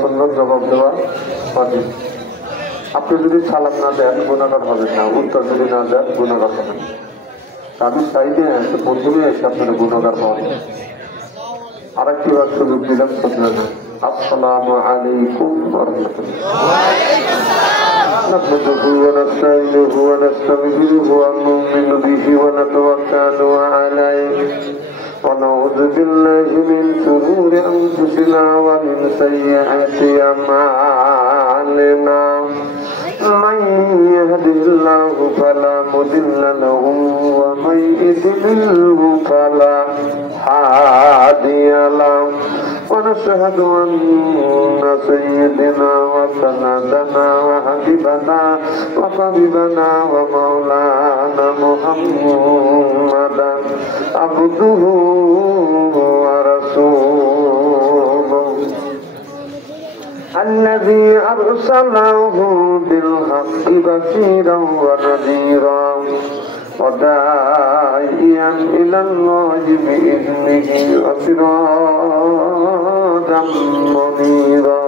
সুন্নাত, জবাব দেওয়া ওয়াজিব। আপনি যদি সালাম না দেন গুনাহগার হবেন না, উত্তর যদি না দেন গুনাহগার হবেন। আমি চাইলে প্রথমে এসে আপনারা গুনাহগার হন। আরেকটি বার সুযোগ দিলাম, শুনলেন না। আসসালামু আলাইকুম ওয়া রাহমাতুল্লাহ। نحمده ونستعينه ونستغفره ونؤمن به ونتوكل عليه ونعوذ بالله من شرور أنفسنا ومن سيئات أعمالنا من يهده الله فلا مضل له ومن يضلل فلا هادي له ونشهد أن سيدنا وسندنا وحبيبنا وطبيبنا ومولانا محمدا عبده ورسوله الذي أرسله بالحق بشيرا ونذيرا وداعيا إلى الله بإذنه وسراجا منيرا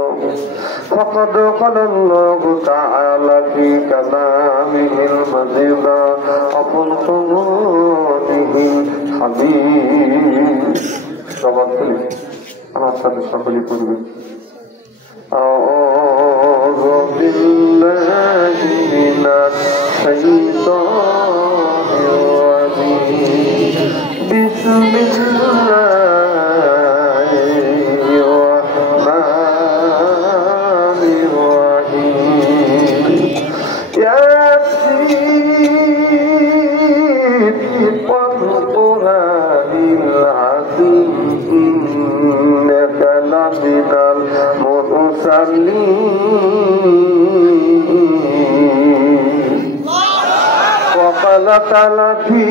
فقد قال الله تعالى في كلامه المجيد وفرقانه الحميد. আমার সাথে সকলে পড়বে। أعوذ بالله من الشيطان الرجيم بسم الله الرحمن الرحيم ياسين والقرآن العظيم إنك لمن وقال تعالى في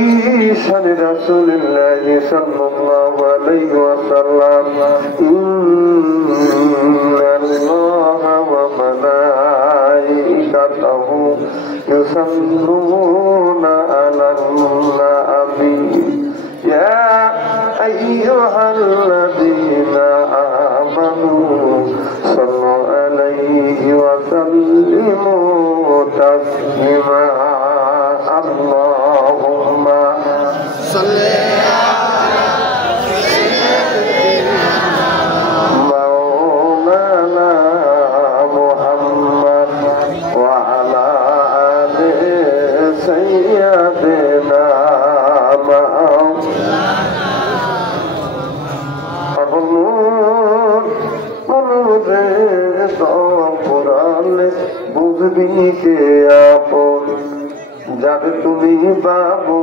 شأن رسول الله صلى الله عليه وسلم إن الله وملائكته يصلون على النبي يا أيها الذين آمنوا صلوا عليه وسلموا تسليما اللهم صل على سيدنا مولانا محمد وعلى آل سيدنا বুঝবি কে আপন যাবে তুমি বাবু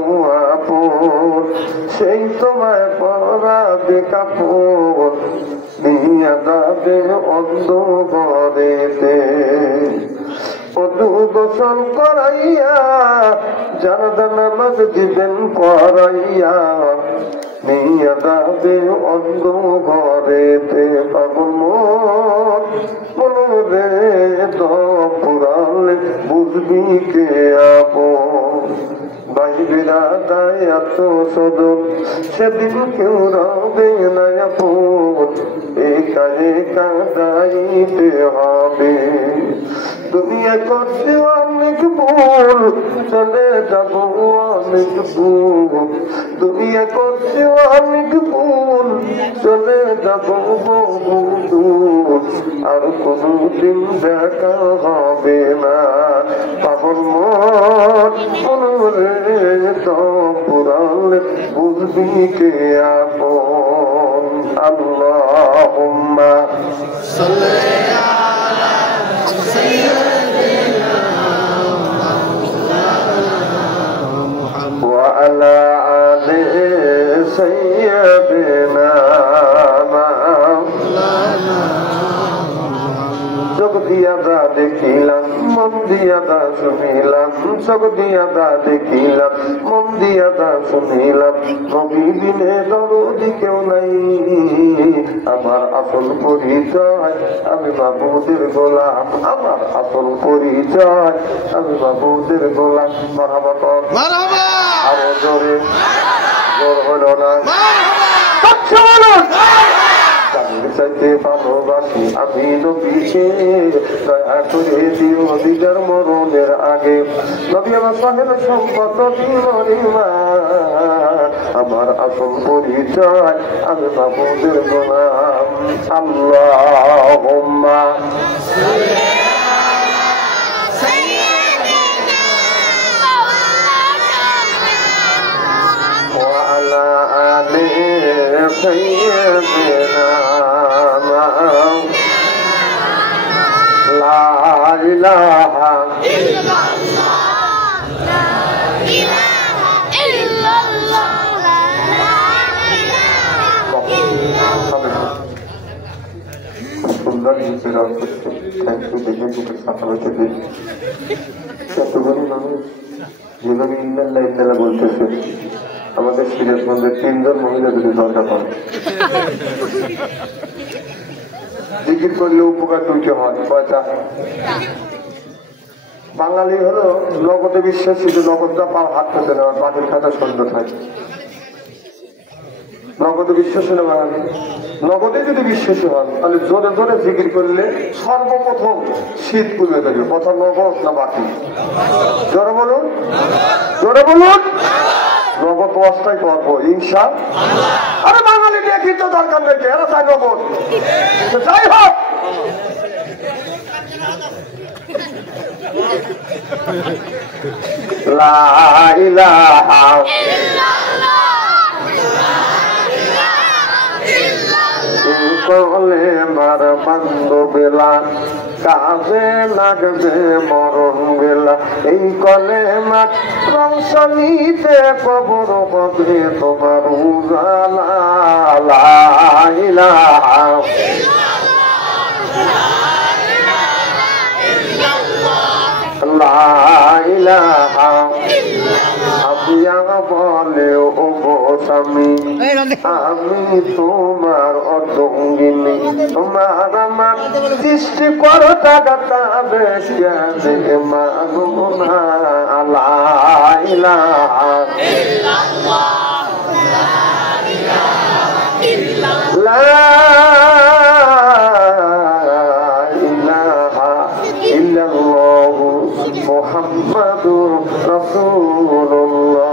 আপন সেই তোমায় পরাবে কাপড় নিয়া যাবে অন্ধকারেতে অদু গোসল করাইয়া জানাজা নামাজ দিবেন পড়াইয়া নিয়া যাবে অন্ধকারেতে পাগল মনে পুরালে বুঝবি কে আপন বাইবেরা দায় আত্মসদন সেদিন কেউ রবে না আপন একা একা দায়িতে হবে দুনিয়া করছে অনেক ভুল চলে যাব অনেক ভুল দুনিয়া করছে অনেক ভুল চলে যাব আর কোনদিন দেখা হবে না পাগল মনে তো পুরালে বুঝবি কে আপন আল্লাহুম্মা সাল্লি আলা সাইয়্যিদিনা মুহাম্মদ ওয়া আলা আলি সাইয়্যিদিনা জগদিয়াদা দেখিলাম মন দিয়াদা শুনিলাম জগদিয়াদা দেখিলাম মন দিয়াদা শুনিলাম নবী বিনে দরদি কেউ নাই আমার আসল পরিচয় আমি মাবুদের গোলাম আমার আসল পরিচয় আমি মাবুদের গোলাম মারহাবা কর মারহাবা আরো জোরে জোর হলো না মারহাবা বলুন তাদের চাইতে ভালোবাসি আমি নবীকে, দয়া করে দিও দিদার মরণের আগে। নবী আমার সাহেব সম্পদ, নবী মরিমান, আমার আসল পরিচয় আমি মাহবুবের গোলাম। আল্লাহুম্মা ওয়া আলা আলি সাইয়্যিদিনা লা ইলাহা সুন্দর গীতের অর্থ। Thank you. দেখে গীতের সাথে দিন কতগুলি মানুষ যেভাবে ইন্দাল্লাহ ইন্দাল্লাহ বলতেছে, আমাদের সিরাজগঞ্জের 3 জন মহিলা যদি দরকার হয়, জিকির করলে উপকার 2টি হয়। কয়টা? বাঙালি হলো নগদে বিশ্বাসী, যে নগদটা পাও হাত পেতে নেওয়ার, বাটির খাতা সুন্দর থাকে। নগদে বিশ্বাসী না বাঙালি? নগদে যদি বিশ্বাসী হন তাহলে জোরে জোরে জিকির করলে সর্বপ্রথম শীত কমে যাবে। কথা নগদ না বাকি? জোরে বলুন, জোরে বলুন। নগদ ওয়াজটাই করবো ইনশাআল্লাহ। আরে বাঙালি দেখি তো দরকার নেই, এরা চাই নগদ। যাই হোক, লা ইলাহা কলে মার বান্ধবেলা, কাজে লাগবে মরণ বেলা। এই কলে মার অংশ নিতে কবর হবে তোমার উজালা। লা ইলাহা লা ইলাহা আপিয়া বলে ও স্বামী, আমি তোমার অর্ধঙ্গিনী, তোমার আমার সৃষ্টি করো টাকা বেশি মানব না। লা ইলাহা লা ইলাহা ইল্লাল্লাহু মুহাম্মাদুর রাসূলুল্লাহ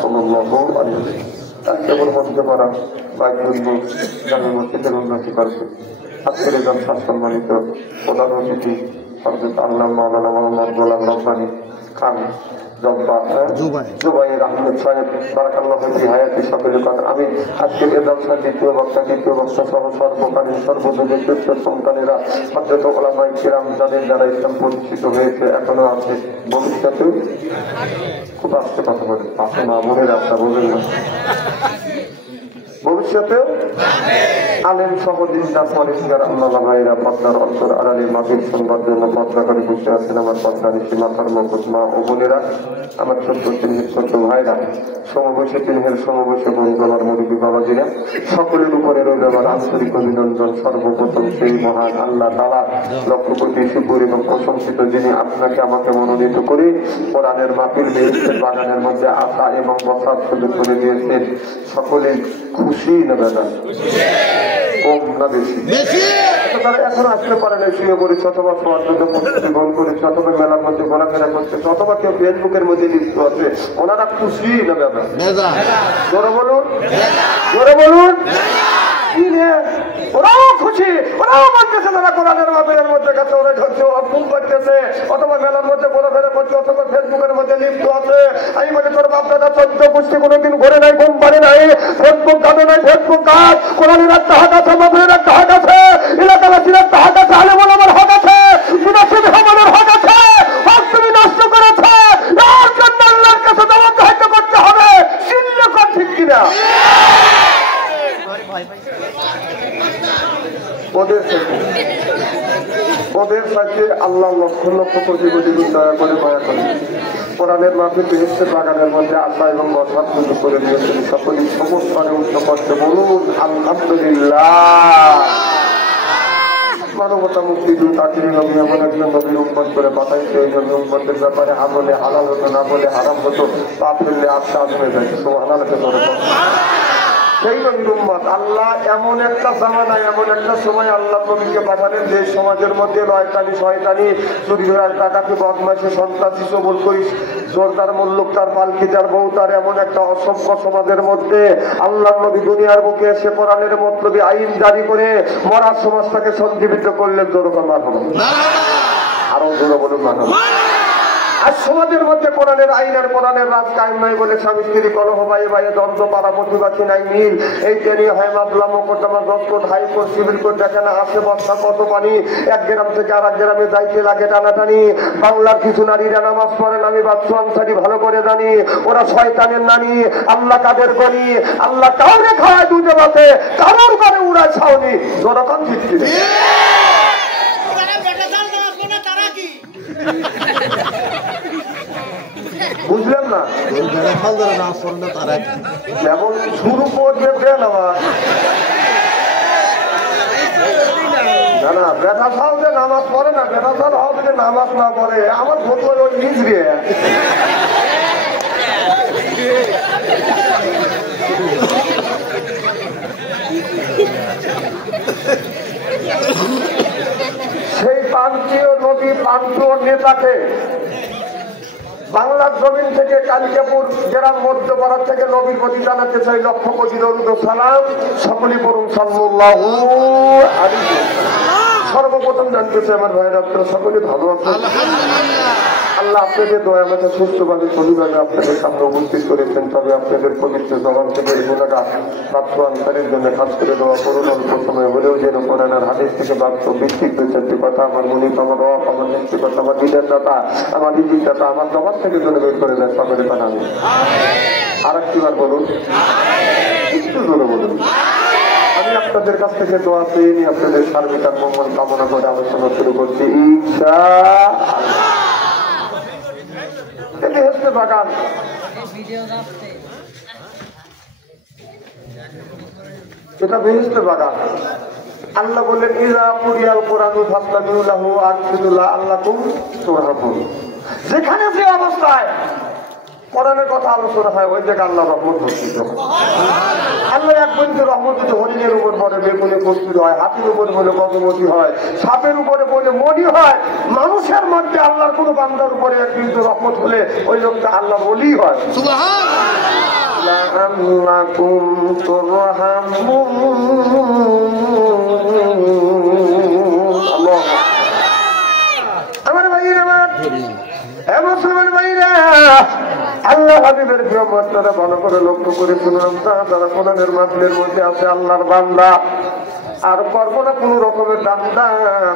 সাল্লাল্লাহু আলাইহি ওয়াসাল্লাম। কেবল মধ্যে পড়া বাইকুল জামে মসজিদের উন্নতি করছে। আজকের এই জলসা সম্মানিত প্রধান অতিথি হযরত আল্লামা মাওলানা মুহাম্মদ গোলাম রব্বানী খান জুবাইর আহমেদ সাহেব, বারাকাল্লাহু ফি হায়াতি সকলের কথা। আমি আজকের এই জলসার দ্বিতীয় বক্তা সহ সর্বকালীন সর্বযুগের শ্রেষ্ঠ সন্তানেরা হযরত উলামায়ে কিরাম, যাদের দ্বারা ইসলাম প্রতিষ্ঠিত হয়েছে, এখনো আছে, ভবিষ্যতেও খুব আস্তে কথা বলে পাশে না মনে রাস্তা বলবেন না, ভবিষ্যতেও আলেম সহ দিনদার পরিষ্কার আল্লাহ ভাইরা পদ্মার অন্তর আড়ালে মাটির শুনবার জন্য পদ্মা করে বসে আছেন। আমার পদ্মা নিশি মাথার মকুট মা ও বোনেরা, আমার ছোট্ট চিহ্নের ছোট্ট ভাইরা, সমবয়সী চিহ্নের সমবয়সী বন্ধু, আমার মুরব্বী বাবাজিরা, সকলের উপরে রইল আমার আন্তরিক অভিনন্দন। সর্বপ্রথম সেই মহান আল্লাহ তাআলা লক্ষ কোটি শুকর এবং প্রশংসিত, যিনি আপনাকে আমাকে মনোনীত করে কোরআনের মাহফিল বেহেশতের বাগানের মধ্যে আসা এবং বসার সুযোগ করে দিয়েছেন। সকলে খুশি না বেদা? কম না বেশি? তারা এখন আসতে পারে না, শুয়ে পড়েছে, অথবা সবার জন্য প্রস্তুতি গ্রহণ করেছে, অথবা মেলার মধ্যে ঘোরাফেরা করছে, অথবা কেউ ফেসবুকের মধ্যে লিপ্ত আছে। ওনারা খুশি না বেদা? জোরে বলুন, জোরে বলুন। ওরাও খুশি, ওরাও বলতেছে যারা কোরআনের মাহফিলের মধ্যে গেছে, ওরা ধরছে, ওরা ফোন করতেছে, অথবা মেলার মধ্যে ঘোরাফেরা করছে, অথবা ফেসবুকের মধ্যে লিপ্ত আছে। আমি বলি তোর বাপ দাদা 14 গোষ্ঠী কোনোদিন ঘরে নাই, ঘুম পারে নাই, ফেসবুক ঘাটে নাই, ফেসবুক ঘাট, কোরআনের একটা হাত আছে, মাহফিলের একটা হাত আছে, এলাকাবাসীর একটা হাত আছে, আলেম ওলামার হাত আছে, মুনাফিক হামানের হাত আছে। হক তুমি নষ্ট করেছে, এর জন্য আল্লাহর কাছে জবাব দিতে করতে হবে। চিল্লা কর ঠিক কিনা? ওদের সাথে আল্লাহ লক্ষ লক্ষ কোটি কোটি দয়া করে দয়া করে কোরআনের মাহফিল বেহেশতের বাগানের মধ্যে আসা এবং বসার সুযোগ করে দিয়েছেন। সকলেই সমস্ত উচ্চ করতে বলুন আলহামদুলিল্লাহ। মানবতা মুক্তি দূত আখিরি নবী এমন একজন নবীর উম্মত করে পাঠাইছে, ওই জন্য উম্মতের ব্যাপারে হা বলে হালাল হতো, না বলে হারাম হতো, পা ফেললে আত্মা হয়ে যায়। সুবহানাল্লাহ। সেই নবীর উম্মত। আল্লাহ এমন একটা জামানায় এমন একটা সময় আল্লাহ নবীকে পাঠালেন যে সমাজের মধ্যে রয়টানি শয়তানি চুরি ডাকাতি বদমাইশি সন্ত্রাসী সবল করিস জোরদার মল্লুক তার পালকি তার বউ তার এমন একটা অসভ্য সমাজের মধ্যে আল্লাহ নবী দুনিয়ার বুকে এসে কোরআনের মতলবী আইন জারি করে মরার সমাজটাকে সঞ্জীবিত করলেন। জোরকার মানব আরো জোরে বলুন মানব। আর সমাজের মধ্যে কোরআনের আইন আর কোরআনের রাজ কায়েম নাই বলে স্বামী স্ত্রী কলহ ভাই ভাই দ্বন্দ্ব পাড়া প্রতিবাসী নাই মিল এই টেনে হয় মামলা মোকদ্দমা জজকোর্ট হাইকোর্ট সিভিল কোর্ট দেখে না আসে বর্ষা কত পানি এক গ্রাম থেকে আর এক গ্রামে যাইতে লাগে টানাটানি। বাংলার কিছু নারীরা নামাজ পড়েন আমি বাচ্চু আনসারি ভালো করে জানি ওরা শয়তানের নানি। আল্লাহ কাদের করি আল্লাহ কাউরে খাওয়ায় দুধে বাসে কারোর করে উড়ায় ছাউনি জনগণ ভিত্তি বুঝলেন না যেমন শুরু করবে নামাজ না বেটা সাল যে নামাজ পড়ে না বেটা সাল হবে যে নামাজ না পড়ে আমার ভোট ওই নিজ রে সেই প্রান্তীয় নবী প্রান্তীয় নেতাকে বাংলার জমিন থেকে কালিকাপুর গ্রাম মধ্যপাড়া থেকে নবীর প্রতি জানাতে চাই লক্ষ কোটি দরুদ ও সালাম সকলেই পড়ুন সাল্লাল্লাহু আলাইহি। সর্বপ্রথম জানতে চাই আমার ভাইয়ের আপনারা সকলে ভালো আছেন? আল্লাহ আপনাদের দয়া আমাকে সুস্থভাবে সঠিকভাবে আপনাদের সামনে উপস্থিত করেছেন। তবে আপনাদের পবিত্র জবান থেকে গুণাগার বাচ্চু আনসারের জন্য কাজ করে দেওয়া করুন অল্প সময় হলেও যেন কোরআনের হাদিস থেকে বাস্তব ভিত্তিক দু চারটি কথা আমার মনিক আমার রব আমার সৃষ্টিকর্তা আমার বিধান দাতা আমার রিজিক দাতা আমার জবান থেকে যেন বের করে দেয় সকলে কথা আমি আর একটিবার বলুন একটু জোরে বলুন। আমি আপনাদের কাছ থেকে দোয়া পেয়ে নিয়ে আপনাদের সার্বিক আর মঙ্গল কামনা করে আলোচনা শুরু করছি ইনশাআল্লাহ। বেহেশতে বাগান এটা বেহেশতে বাগান। আল্লাহ বললেন ইযা কুরিয়াল কুরআনু ফাসতামিউ লাহু ওয়া আনসিতু লাআল্লাকুম তুরহামুন। যেখানে যে অবস্থায় কোরআনের কথা আলোচনা হয় ওই জায়গায় আল্লাহ রহমত হচ্ছে। আল্লাহ এক বন্ধু রহমত হচ্ছে হরিণের উপর পড়ে বেগুনে প্রস্তুত হয় হাতির উপর বলে গগমতি হয় সাপের উপরে বলে মনি হয়। মানুষের মধ্যে আল্লাহর কোনো বান্দার উপরে এক বিন্দু রহমত হলে ওই লোকটা আল্লাহ বলি হয়। লাআল্লাকুম তুরহামুন। আল্লাহ আমার ভাইরা আমার মুসলমান ভাইরা আল্লাহ হাবিবের প্রিয় বান্দারা ভালো করে লক্ষ্য করে শুনলাম যারা কোরআনের মাহফিলের মধ্যে আছে আল্লাহর বান্দা আর করবো না কোন রকমের দান্দা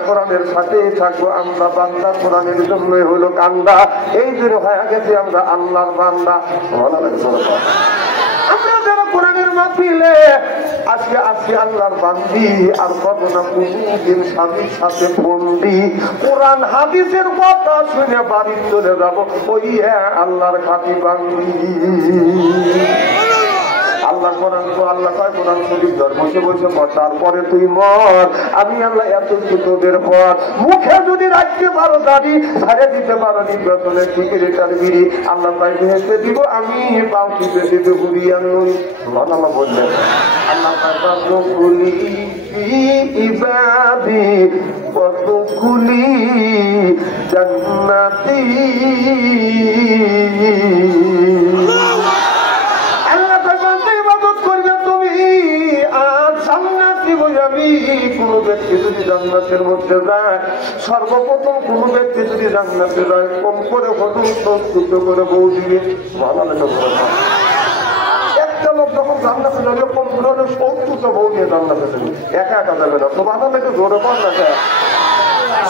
কোরআনের সাথেই থাকবো আমরা বান্দা কোরআনের জন্যই হইলো কান্দা এই জন্য হয়ে গেছে আমরা আল্লাহর বান্দা। আমরা যারা কোরআনের মাহফিলে আজকে আজকে আল্লাহর বান্দি আর কত না কোনদিন স্বামীর সাথে বন্দি কোরআন হাদিসের কথা শুনে বাড়ি চলে যাবো ওই আল্লাহর খাঁটি বান্দি। আল্লাহ কোরআন তো আল্লাহ কয় কোরআন শরীফ ধর বসে বসে পড় তারপরে তুই মর। আমি আল্লাহ এত তোদের পর মুখে যদি রাখতে পারো দাড়ি ছাড়ে দিতে পারো নির্বাচনে সিগারেটার বিড়ি আল্লাহ তাই ভেসে দিব আমি পাও টিপে দিতে ঘুরি আনুন। আল্লাহ বললেন আল্লাহ কতগুলি ইবাদি কতগুলি জান্নাতি কোন ব্যক্তি যদি জান্নাতের মধ্যে যায় সর্বপ্রথম কোন ব্যক্তি যদি জান্নাতে যায় কম করে হলেও 70 করে বউ দিবে। একটা লোক যখন জান্নাতে যাবে কম করে হলে 70টা বউ নিয়ে জান্নাতে যাবে একা একা যাবে না তো বাধা থেকে জোরে পান না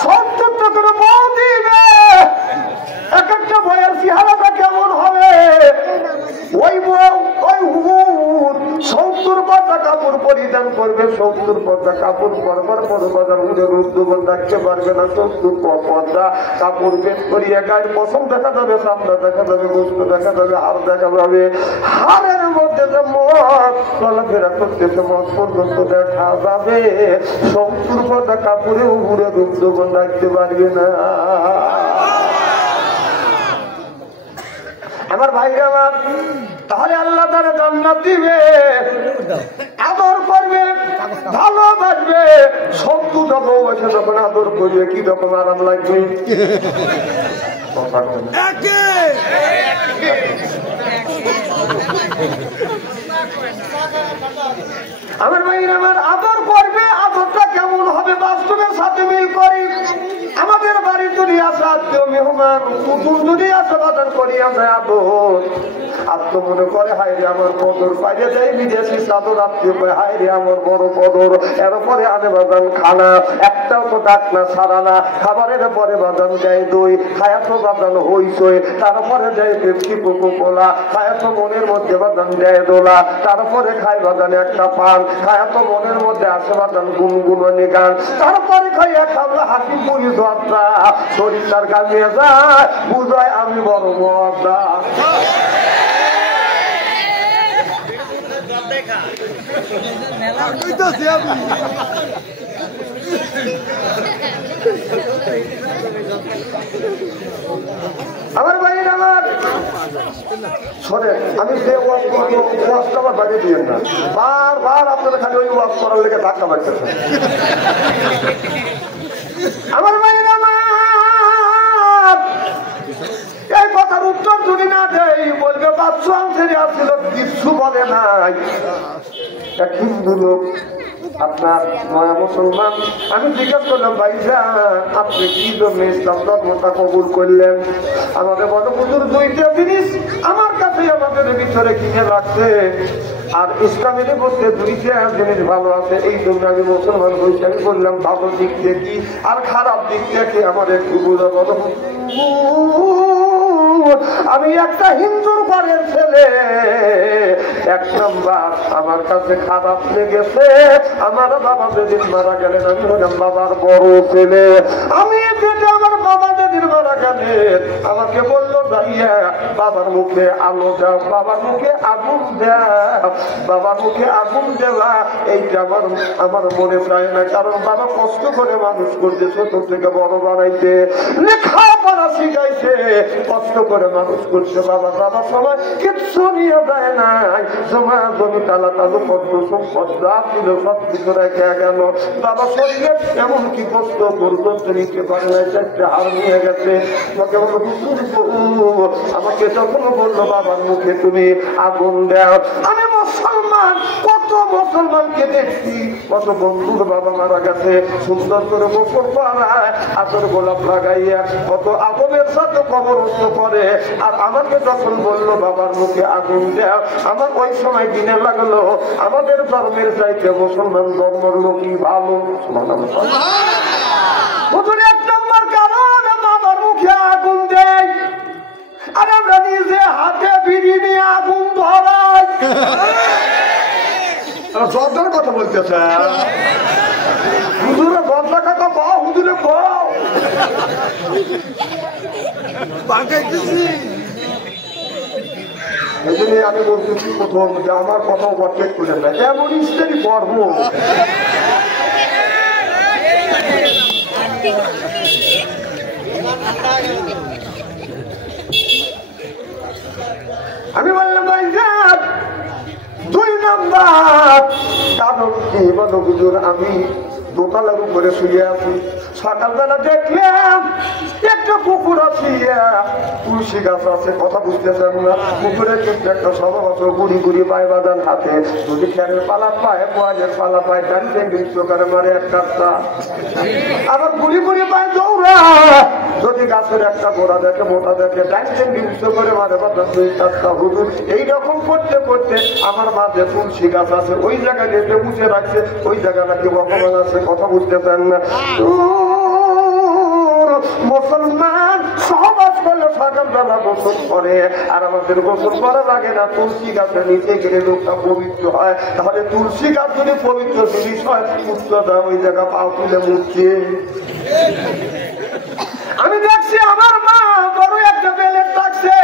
70টা করে বউ দিবে। এক একটা বইয়ের চেহারাটা কেমন হবে ওই বউ ওই হুর 70 পাতা কাপড় পরিধান করবে 70 পাতা কাপড় পরবার বাজার উড়ে রুদ্র দেখতে পারবে না 70 পাতা কাপড় বেশ করিয়ে গায়ের পশম দেখা যাবে সামনে দেখা যাবে গোস্ত দেখা যাবে হাড় দেখা যাবে হাড়ের মধ্যে যে মদ চলাফেরা করতেছে মদ পর্যন্ত দেখা যাবে 70 পাতা কাপড়ে উড়ে রুদ্র দেখতে পারবে না। আমার ভাইরা আমার, তাহলে আল্লাহ তারা জান্নাত দিবে, আদর করবে, ভালোবাসবে। 70টা বউ বসে যখন আদর করবে কি রকম আরাম লাগবে। আমার ভাইরা আমার, আদর করবে, আদরটা কেমন হবে বাস্তবের সাথে মিল করি। আমাদের বাড়ির যদি আসে আত্মীয় মেহমান, কুকুর যদি আসে বাজার করি আমরা আদর। আত্মীয় মনে করে হায় রে আমার কদর, বাইরে যাই বিদেশি চাদর, আত্মীয় করে হায় রে আমার বড় কদর। এরপরে আনে বাজান খানা, একটাও তো ডাক না সারা না। খাবারের পরে বাজান দেয় দই, খায়া তো বাজান হইচই। তারপরে দেয় পেপসি কোকো কোলা, খায়া তো মনের মধ্যে বাজান দেয় দোলা। তারপরে খাই বাজান একটা পান, খায়া তো মনের মধ্যে আসে বাজান গুনগুনি গান। তারপরে খাই এক আমরা হাসি পুরি ধরা, শরীরটার গালিয়ে যায়, বুঝায় আমি বড় মজা। আমার ভাই আমার শোনে, আমি যে ওয়াজ করবো ওয়াজটা আমার বাড়িয়ে দিয়ে না, বারবার আপনারা খালি ওই ওয়াজ করার লেগে ধাক্কা মারতেছেন। আমার ভাই আমার, এই কথার উত্তর যদি না দেয় বলবে বাচ্চা ছেড়ে আসছিল, কিচ্ছু বলে নাই। এক হিন্দু লোক আপনার নয়া মুসলমান, আমি জিজ্ঞেস করলাম ভাইজান আপনি কি জন্য ইসলাম ধর্মটা কবুল করলেন? আমাদের বড় হুজুর দুইটা জিনিস আমার কাছে আমাদের ভিতরে কিনে রাখছে, আর ইসলামের মধ্যে দুইটা জিনিস ভালো আছে, এই জন্য আমি মুসলমান হয়েছি। আমি বললাম ভালো দিক দেখি আর খারাপ দিক দেখি আমার একটু বোঝা। বলো আমি একটা হিন্দুর ঘরের ছেলে, এক নম্বর আমার কাছে খারাপ লেগেছে আমার বাবা যেদিন মারা গেলেন, আমি হলাম বাবার বড় ছেলে। আমি যেটা আমার বাবা যেদিন মারা গেলেন আমাকে বললো যাইয়া বাবার মুখে আলো দাও, বাবার মুখে আগুন দাও, বাবার মুখে আগুন দেওয়া এইটা আমার মনে চায় না। কারণ বাবা কষ্ট করে মানুষ করছে, ছোট থেকে বড় বানাইছে, লেখাপড়া শিখাইছে, কষ্ট করে মানুষ করছে। বাবা বাবার সময় কিচ্ছু নিয়ে দেয় নাই, জমা জমি তালা তালু কত সম্পদ যা ছিল সব কিছু রেখে গেল। বাবা শরীরে এমন কি কষ্ট করতো নিতে পারে নাই, চারটে হার নিয়ে গেছে। আমাকে যখন বললো বাবার মুখে তুমি আগুন দাও, আমি মুসলমান, কত মুসলমানকে দেখছি, কত বন্ধুর বাবা মারা গেছে, সুন্দর করে গোপন পাড়ায় আতর গোলাপ লাগাইয়া কত আগুনের সাথে কবরস্থ করে। আর আমাকে যখন বললো বাবার মুখে আগুন দেও, আমার ওই সময় দিনে লাগলো আমাদের ধর্মের চাইতে মুসলমান ধর্মের লোকই ভালো। এক নম্বর কারণ বাবার মুখে আগুন দেয়, আর আমরা নিজে হাতে বিড়ি নিয়ে আগুন ধরাই। জর্দার কথা বলতেছে হুজুরে, জর্দা কাকা পাও, হুজুরে পাও। এই জন্য আমি বলতেছি প্রথম যে আমার কথাও বরফেক্ট করে না, এমন ইস্তেরই গর্ব। আমি বললাম ভাইজান 2 নাম্বার কারণ কি বলো হুজুর, আমি দোতলার উপরে শুয়ে আছি, সকালবেলা দেখলাম একটা পুকুর আছে, তুলসী গাছ আছে, কথা বুঝতেছেন না, পুকুরের কিন্তু একটা সর্বত্র গুড়ি গুড়ি পায় বাদান হাতে, যদি খেরের পালা পায়, পোয়াজের পালা পায়, ডানতে করে মারে একটা, আবার গুড়ি গুড়ি পায় দৌড়া, যদি গাছের একটা গোড়া দেখে মোটা দেখে ডানতে করে মারে বাদান 2-4টা। হুজুর এইরকম করতে করতে আমার মাঝে তুলসী গাছ আছে, ওই জায়গায় যেতে বুঝে রাখছে, ওই জায়গা নাকি ভগবান আছে, কথা বুঝতেছেন না। মুসলমান সহবাস করলে সকালবেলা গোসল করে, আর আমাদের গোসল করা লাগে না, তুলসী গাছের নিচে গেলে লোকটা পবিত্র হয়। তাহলে তুলসী গাছ যদি পবিত্র জিনিস হয়, উচ্চতা ওই জায়গা পাও তুলে মুখছে। আমি দেখছি আমার মা বড় একটা বেলের রাখছে,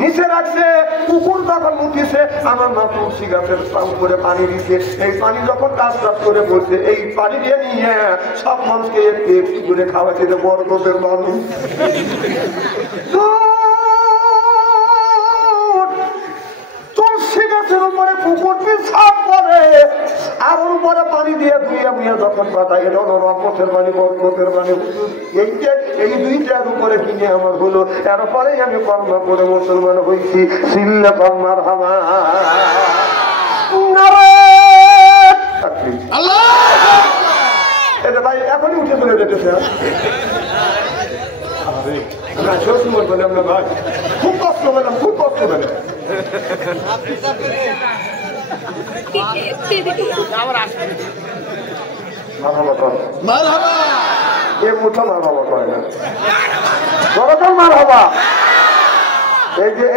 নিচে রাখছে, পুকুর যখন উঠিছে আমার মা তুলসী গাছের উপরে পানি দিচ্ছে, এই পানি যখন কাজ কাজ করে পড়ছে, এই পানি দিয়ে নিয়ে সব মানুষকে একটু করে খাওয়াচ্ছে, বরকতের মানুষ। উপরে কুকুর পিছাপ করে আর ওর উপরে পানি দিয়ে ধুয়ে মুয়ে যখন কথা এলো রহমতের পানি বরকতের পানি এই দুইটার উপরে কিনে আমার হলো এরপরেই আমি কর্ম করে মুসলমান হয়েছি সিল্লা কর্মার হামা এটা ভাই এখনই উঠে চলে যেতেছে ভাই খুব কষ্ট পেলাম খুব কষ্ট পেলাম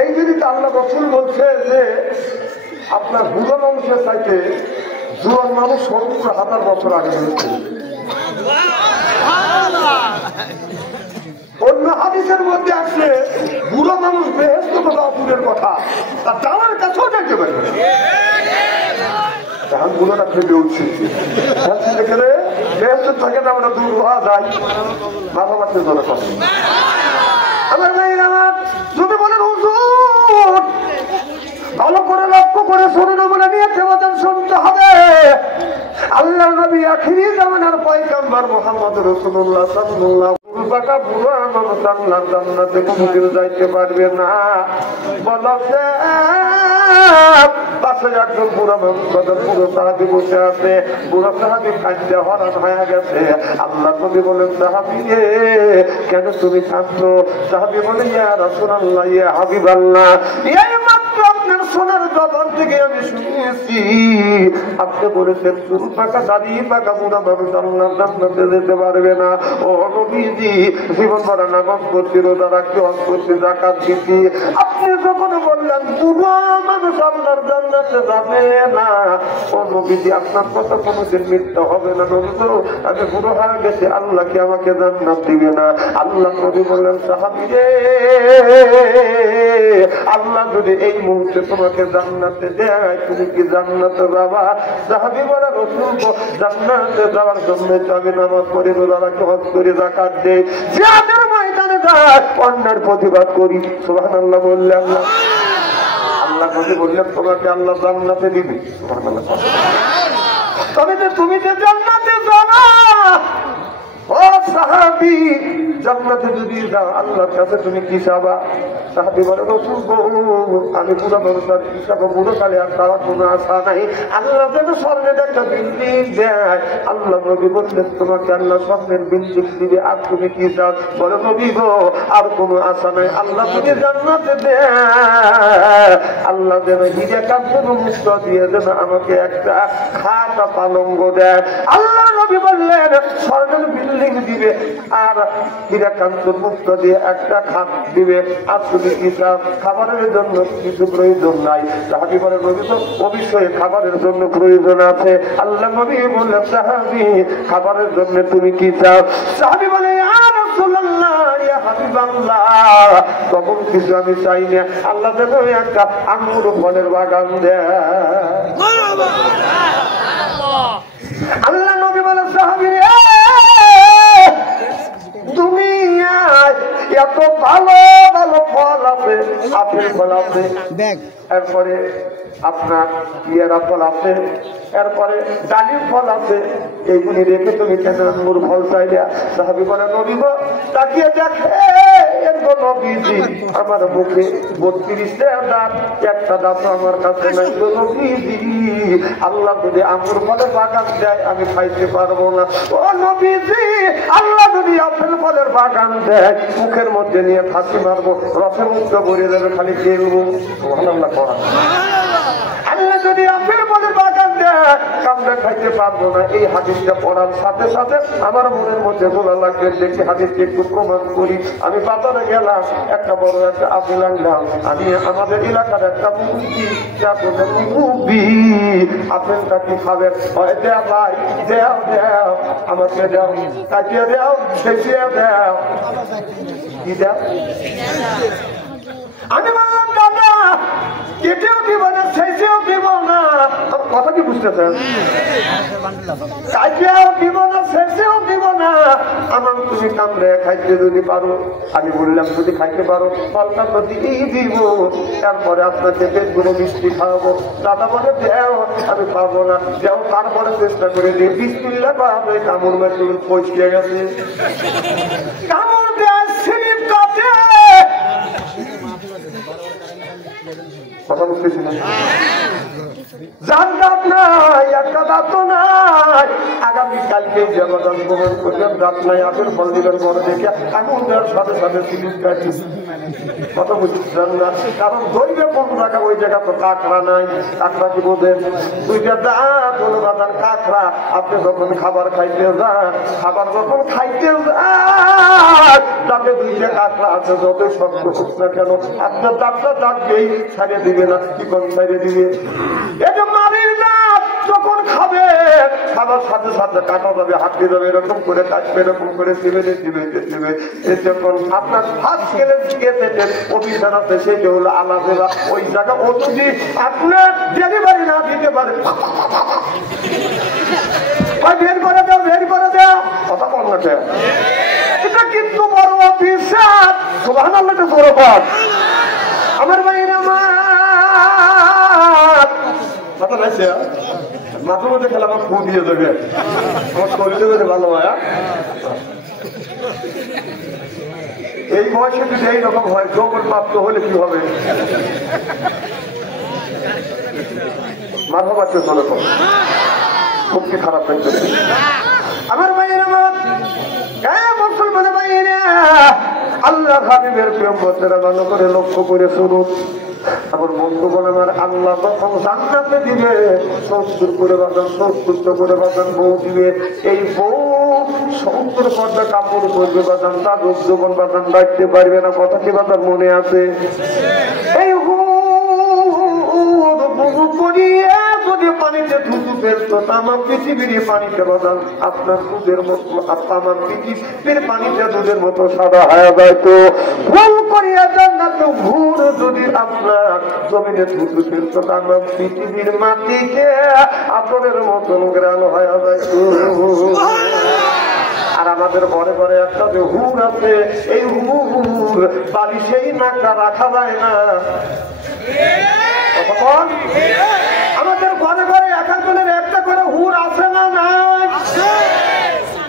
এই যদি আল্লাহ রসুল বলছে যে আপনার বুড়ো মানুষের চাইতে জুয়ান মানুষ 70,000 বছর আগে হয়েছে। অন্য হাদিসের মধ্যে আসলে বুড়ো মানুষ বেহেশত বাপুরের কথা তার জানার কাছেও দেখতে পারবে তখন বুড়োটা ফেলে উঠছে গেলে বেহেশত থাকে না আমরা দূর হওয়া যায় মাথা মারতে ধরে কথা আমার ভাইয়ের আমার যদি বলেন হুজুর ভালো করে লক্ষ্য করে শুনুন বলে নিয়ে কেমন শুনতে হবে আল্লাহ নবী আখিরি জামানার পয়গম্বর মুহাম্মদ রাসূলুল্লাহ সাল্লাল্লাহু বাটা বুড়ো মানুষ আল্লাহ জান্নাতে কোনোদিন যাইতে পারবে না বলছে পাশে একজন বুড়ো মানুষ বুড়ো সাহাবী বসে আছে বুড়ো সাহাবী কাঁদতে হরান হয়ে গেছে আল্লাহ নবী বলেন সাহাবী কেন তুমি কাঁদছো সাহাবী বলে ইয়া রাসূলুল্লাহ ইয়া হাবিবাল্লাহ আপনার সোনার জবান থেকে আমি শুনেছি আপনি বলেছেন শুরু পাকা দাঁড়িয়ে পাকা বুড়া মানুষ আল্লাহ জান্নাতে যেতে পারবে না ও নবীজি জীবন ভরা নামাজ পড়ছি রোজা রাখছি হজ করছি যাকাত দিচ্ছি আপনি যখন বললেন বুড়ো মানুষ আল্লাহর জান্নাতে যাবে না ও নবীজি আপনার কথা কোনোদিন মিথ্যা হবে না নবী তো আমি বুড়ো হয়ে গেছি আল্লাহ কি আমাকে জান্নাত দিবে না আল্লাহ নবী বললেন সাহাবী রে আল্লাহ যদি এই মুহূর্তে তোমাকে জান্নাতে দেয় তুমি কি জান্নাতে যাবা সাহাবী বলে রাসূল জান্নাতে যাওয়ার জন্য আমি নামাজ পড়ি রোজা রাখি হজ করি যাকাত দেই জিহাদের ময়দানে যাই অন্যায়ের প্রতিবাদ করি সুবহানাল্লাহ বললে আল্লাহ নবী বললেন তোমাকে আল্লাহ জান্নাতে দিবে সুবহানাল্লাহ তুমি যে জান্নাতে যাবা ও সাহাবী জান্নাতে যদি যাও আল্লাহর কাছে তুমি কি চাবা সাহাবী বলে রাসূল আমি পুরো মানুষের হিসাবে বুড়ো কালে আর তারা কোনো আশা নাই আল্লাহ যেন স্বর্ণের একটা বিল্ডিং দেয় আল্লাহ নবী বললেন তোমাকে আল্লাহ স্বর্ণের বিল্ডিং দিবে আর তুমি কি চাও বলে নবী গো আর কোনো আশা নাই আল্লাহ তুমি জান্নাতে দেয় আল্লাহ যেন হিরে কাঁদতে মুক্ত দিয়ে যেন আমাকে একটা খাতা পালঙ্গ দেয় আল্লাহ নবী বললেন স্বর্ণের বিল্ডিং দিবে আর হীরা কাঞ্চন মুক্ত দিয়ে একটা খাত দিবে আর তুমি কি চাও খাবারের জন্য কিছু প্রয়োজন নাই সাহাবী বলে নবী তো অবশ্যই খাবারের জন্য প্রয়োজন আছে আল্লাহ নবী বললেন সাহাবী খাবারের জন্য তুমি কি চাও সাহাবী বলে ইয়া রাসূলুল্লাহ ইয়া হাবিবাল্লাহ তখন কিছু আমি চাই না আল্লাহ যেন একটা আঙ্গুর ফলের বাগান দেয় আল্লাহ নবী বলে সাহাবী দুনিয়ায় এত ভালো ভালো ফল আছে আপেল ফল আছে এরপরে আপনার ইয়েরা ফল আছে এরপরে ডালিম ফল আছে এইগুলি রেখে তুমি কেন আঙ্গুর ফল চাইলে সাহাবী বলে নবী গো তাকিয়ে দেখে নবীজি আমার মুখে 32টা দাঁত একটা দাঁত আমার কাছে নাই নবীজি আল্লাহ যদি আঙ্গুর ফলের বাগান দেয় আমি খাইতে পারবো না ও নবীজি আল্লাহ যদি আপেল ফলের বাগান দেয় মুখের মধ্যে নিয়ে ফাঁসি মারবো রসে মুক্ত করে দেবে খালি খেলবো আল্লাহ করা আল্লাহ যদি আপেল ফলের বাগান দেয় কামড়ে খাইতে পারবো না এই হাদিসটা পড়ার সাথে সাথে আমার মনের মধ্যে গোলা লাগবে দেখি হাদিসকে একটু প্রমাণ করি আমি বাজারে গেলাম একটা বড় একটা আপেল আনলাম আমি আমাদের এলাকার একটা মুরব্বি আপেলটা কি খাবে দেয়া ভাই দেও দেও আমাকে দেও কাটিয়ে দেও দেখিয়ে দেও কি দেও আমি বললাম দাদা কেটেও দিব না শেষেও দিব না কথা কি বুঝতেছেন কাটিয়েও দিব না শেষেও দিব না আমার তুমি কামড়ে খাইতে যদি পারো। আমি বললাম যদি খাইতে পারো ফলটা তো দিয়েই দিব, তারপরে আপনাকে পেটগুলো মিষ্টি খাওয়াবো। দাদা বলে দেও, আমি পারবো না, দেও তারপরে চেষ্টা করে দিই। বিসমিল্লাহ পাবে, কামড় মারতে পৌঁছে গেছে, কামড় দেওয়ার স্লিপ কাটে। কথা বুঝতেছি না? যার দাঁত নাই, একটা দাঁত নাই, আগামীকালকে জগদান গ্রহণ করলেন, দাঁত নাই, আপেল ফল দিবেন বড় দেখে, এমন দেওয়ার সাথে সাথে স্লিপ কাটি। কথা বুঝতেছেন না? কারণ দৈবে কোন জায়গা, ওই জায়গা তো কাঁকড়া নাই। কাঁকড়া কি বোঝেন? দুইটা দাঁত হলো দাদার কাঁকড়া। আপনি যখন খাবার খাইতে যান, খাবার যখন খাইতে যান, তাতে দুইটা কাঁকড়া আছে, যতই শক্ত হোক না কেন আপনার দাঁতটা ডাকবেই, ছাড়িয়ে দিবে না। কি কোন ছাড়িয়ে দিবে? এটা মারির দাঁত যখন খাবে, খাবার সাথে সাথে কাটা যাবে, হাঁটতে যাবে, এরকম করে কাটবে, এরকম করে চিবে চিবে চিবে। যখন আপনার ফার্স্ট গেলে অফিসার আছে, সেটা হলো আলাদা ওই জায়গা। ও যদি আপনার ডেলিভারি না দিতে পারে, বের করে দাও, বের করে দাও। কথা বল না, এটা কিন্তু বড় অফিসার। সুবহানাল্লাহ, এটা বড় পদ। আমার ভাইয়ের আমার মাথা লাগছে, মাথার মধ্যে খেলে আমার ফু দিয়ে দেবে, আমার শরীরে বেড়ে ভালো হয়। এই বয়সে যদি এইরকম হয়, যৌবন প্রাপ্ত হলে কি হবে? মাথা পাচ্ছে চলে, খুব কি খারাপ লাগতেছে আমার ভাইয়ের আমার। মুসলমান ভাইয়েরা, আল্লাহ হাবিবের প্রেম বর্তেরা ভালো করে লক্ষ্য করে শুনুন। আমার বন্ধুগণ আমার, আল্লাহ যখন জান্নাতে দিবে 70 করে বাজান, 70 করে বাজান বউ দিবে। এই বউ 70 পর্দা কাপড় পরবে বাজান, তার রূপ যৌবন বাজান রাখতে পারবে না। কথা কি বাজান মনে আছে? এই করিয়া যদি পানিতে থুতু ফেলতো, আমার পৃথিবীর পানিতে বাজান আপনার দুধের মতো, আমার পৃথিবীর পানিতে দুধের মতো সাদা হয়ে যাইতো। ভুল করিয়া জান্নাত ভুল যদি আপনার জমিনে থুতু ফেলতো, আমার পৃথিবীর মাটিতে আতরের মতন গ্রাম হয়ে যাইতো। আর আমাদের ঘরে ঘরে একটা যে হুর আছে, এই হুর বালিশেই নাকটা রাখা যায় না। আমাদের ঘরে ঘরে এক একজনের একটা করে হুর আছে না নাই?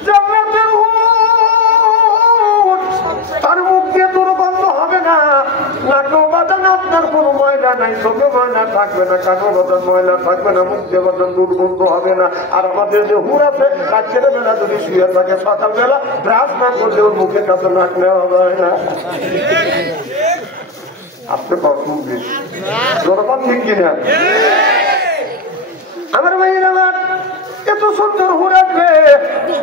জান্নাতের হুর, তার মুখ দিয়ে দুর্গন্ধ হবে না, নাকেও বাজান আপনার কোনো ময়লা নাই, চোখে ময়লা থাকবে না, কানেও বাজান ময়লা থাকবে না, মুখ দিয়ে বাজান দুর্গন্ধ হবে না। আর আমাদের যে হুর আছে, রাত্রের বেলা যদি শুয়ে থাকে, সকালবেলা ব্রাশ না করলে ওর মুখের কাছে নাক নেওয়া যায় না। আপনি ঠিক কিনা? আমার ভাইয়ের আমার, এত সুন্দর হুরাবে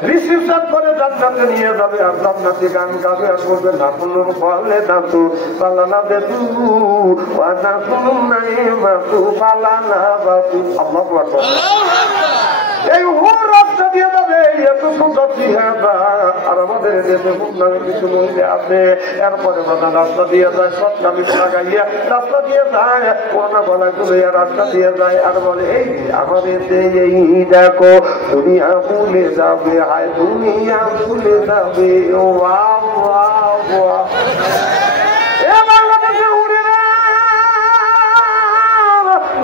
রিসিপশন করে জান্নাতে নিয়ে যাবে, আর জান্নাতে গান গাবে, আর বলবে না কোনো ফলে দাতু পালানা দেতু ওয়ানা কোনো নাই মাতু পালানা বাতু। আল্লাহু আকবার। এই হুর রাস্তা দিয়ে যাবে, এত সুন্দর চেহারা। আর আমাদের দেশে নামে কিছু মহিলা আছে, এরপরে বাধা রাস্তা দিয়ে যায়, সৎকামি লাগাইয়া রাস্তা দিয়ে যায়, কোনা গলায় তুলে রাস্তা দিয়ে যায়, আর বলে এই আমাদের এই দেখো দুনিয়া ভুলে যাবে, হায় দুনিয়া ভুলে যাবে। ও বাংলাদেশে উড়ে না,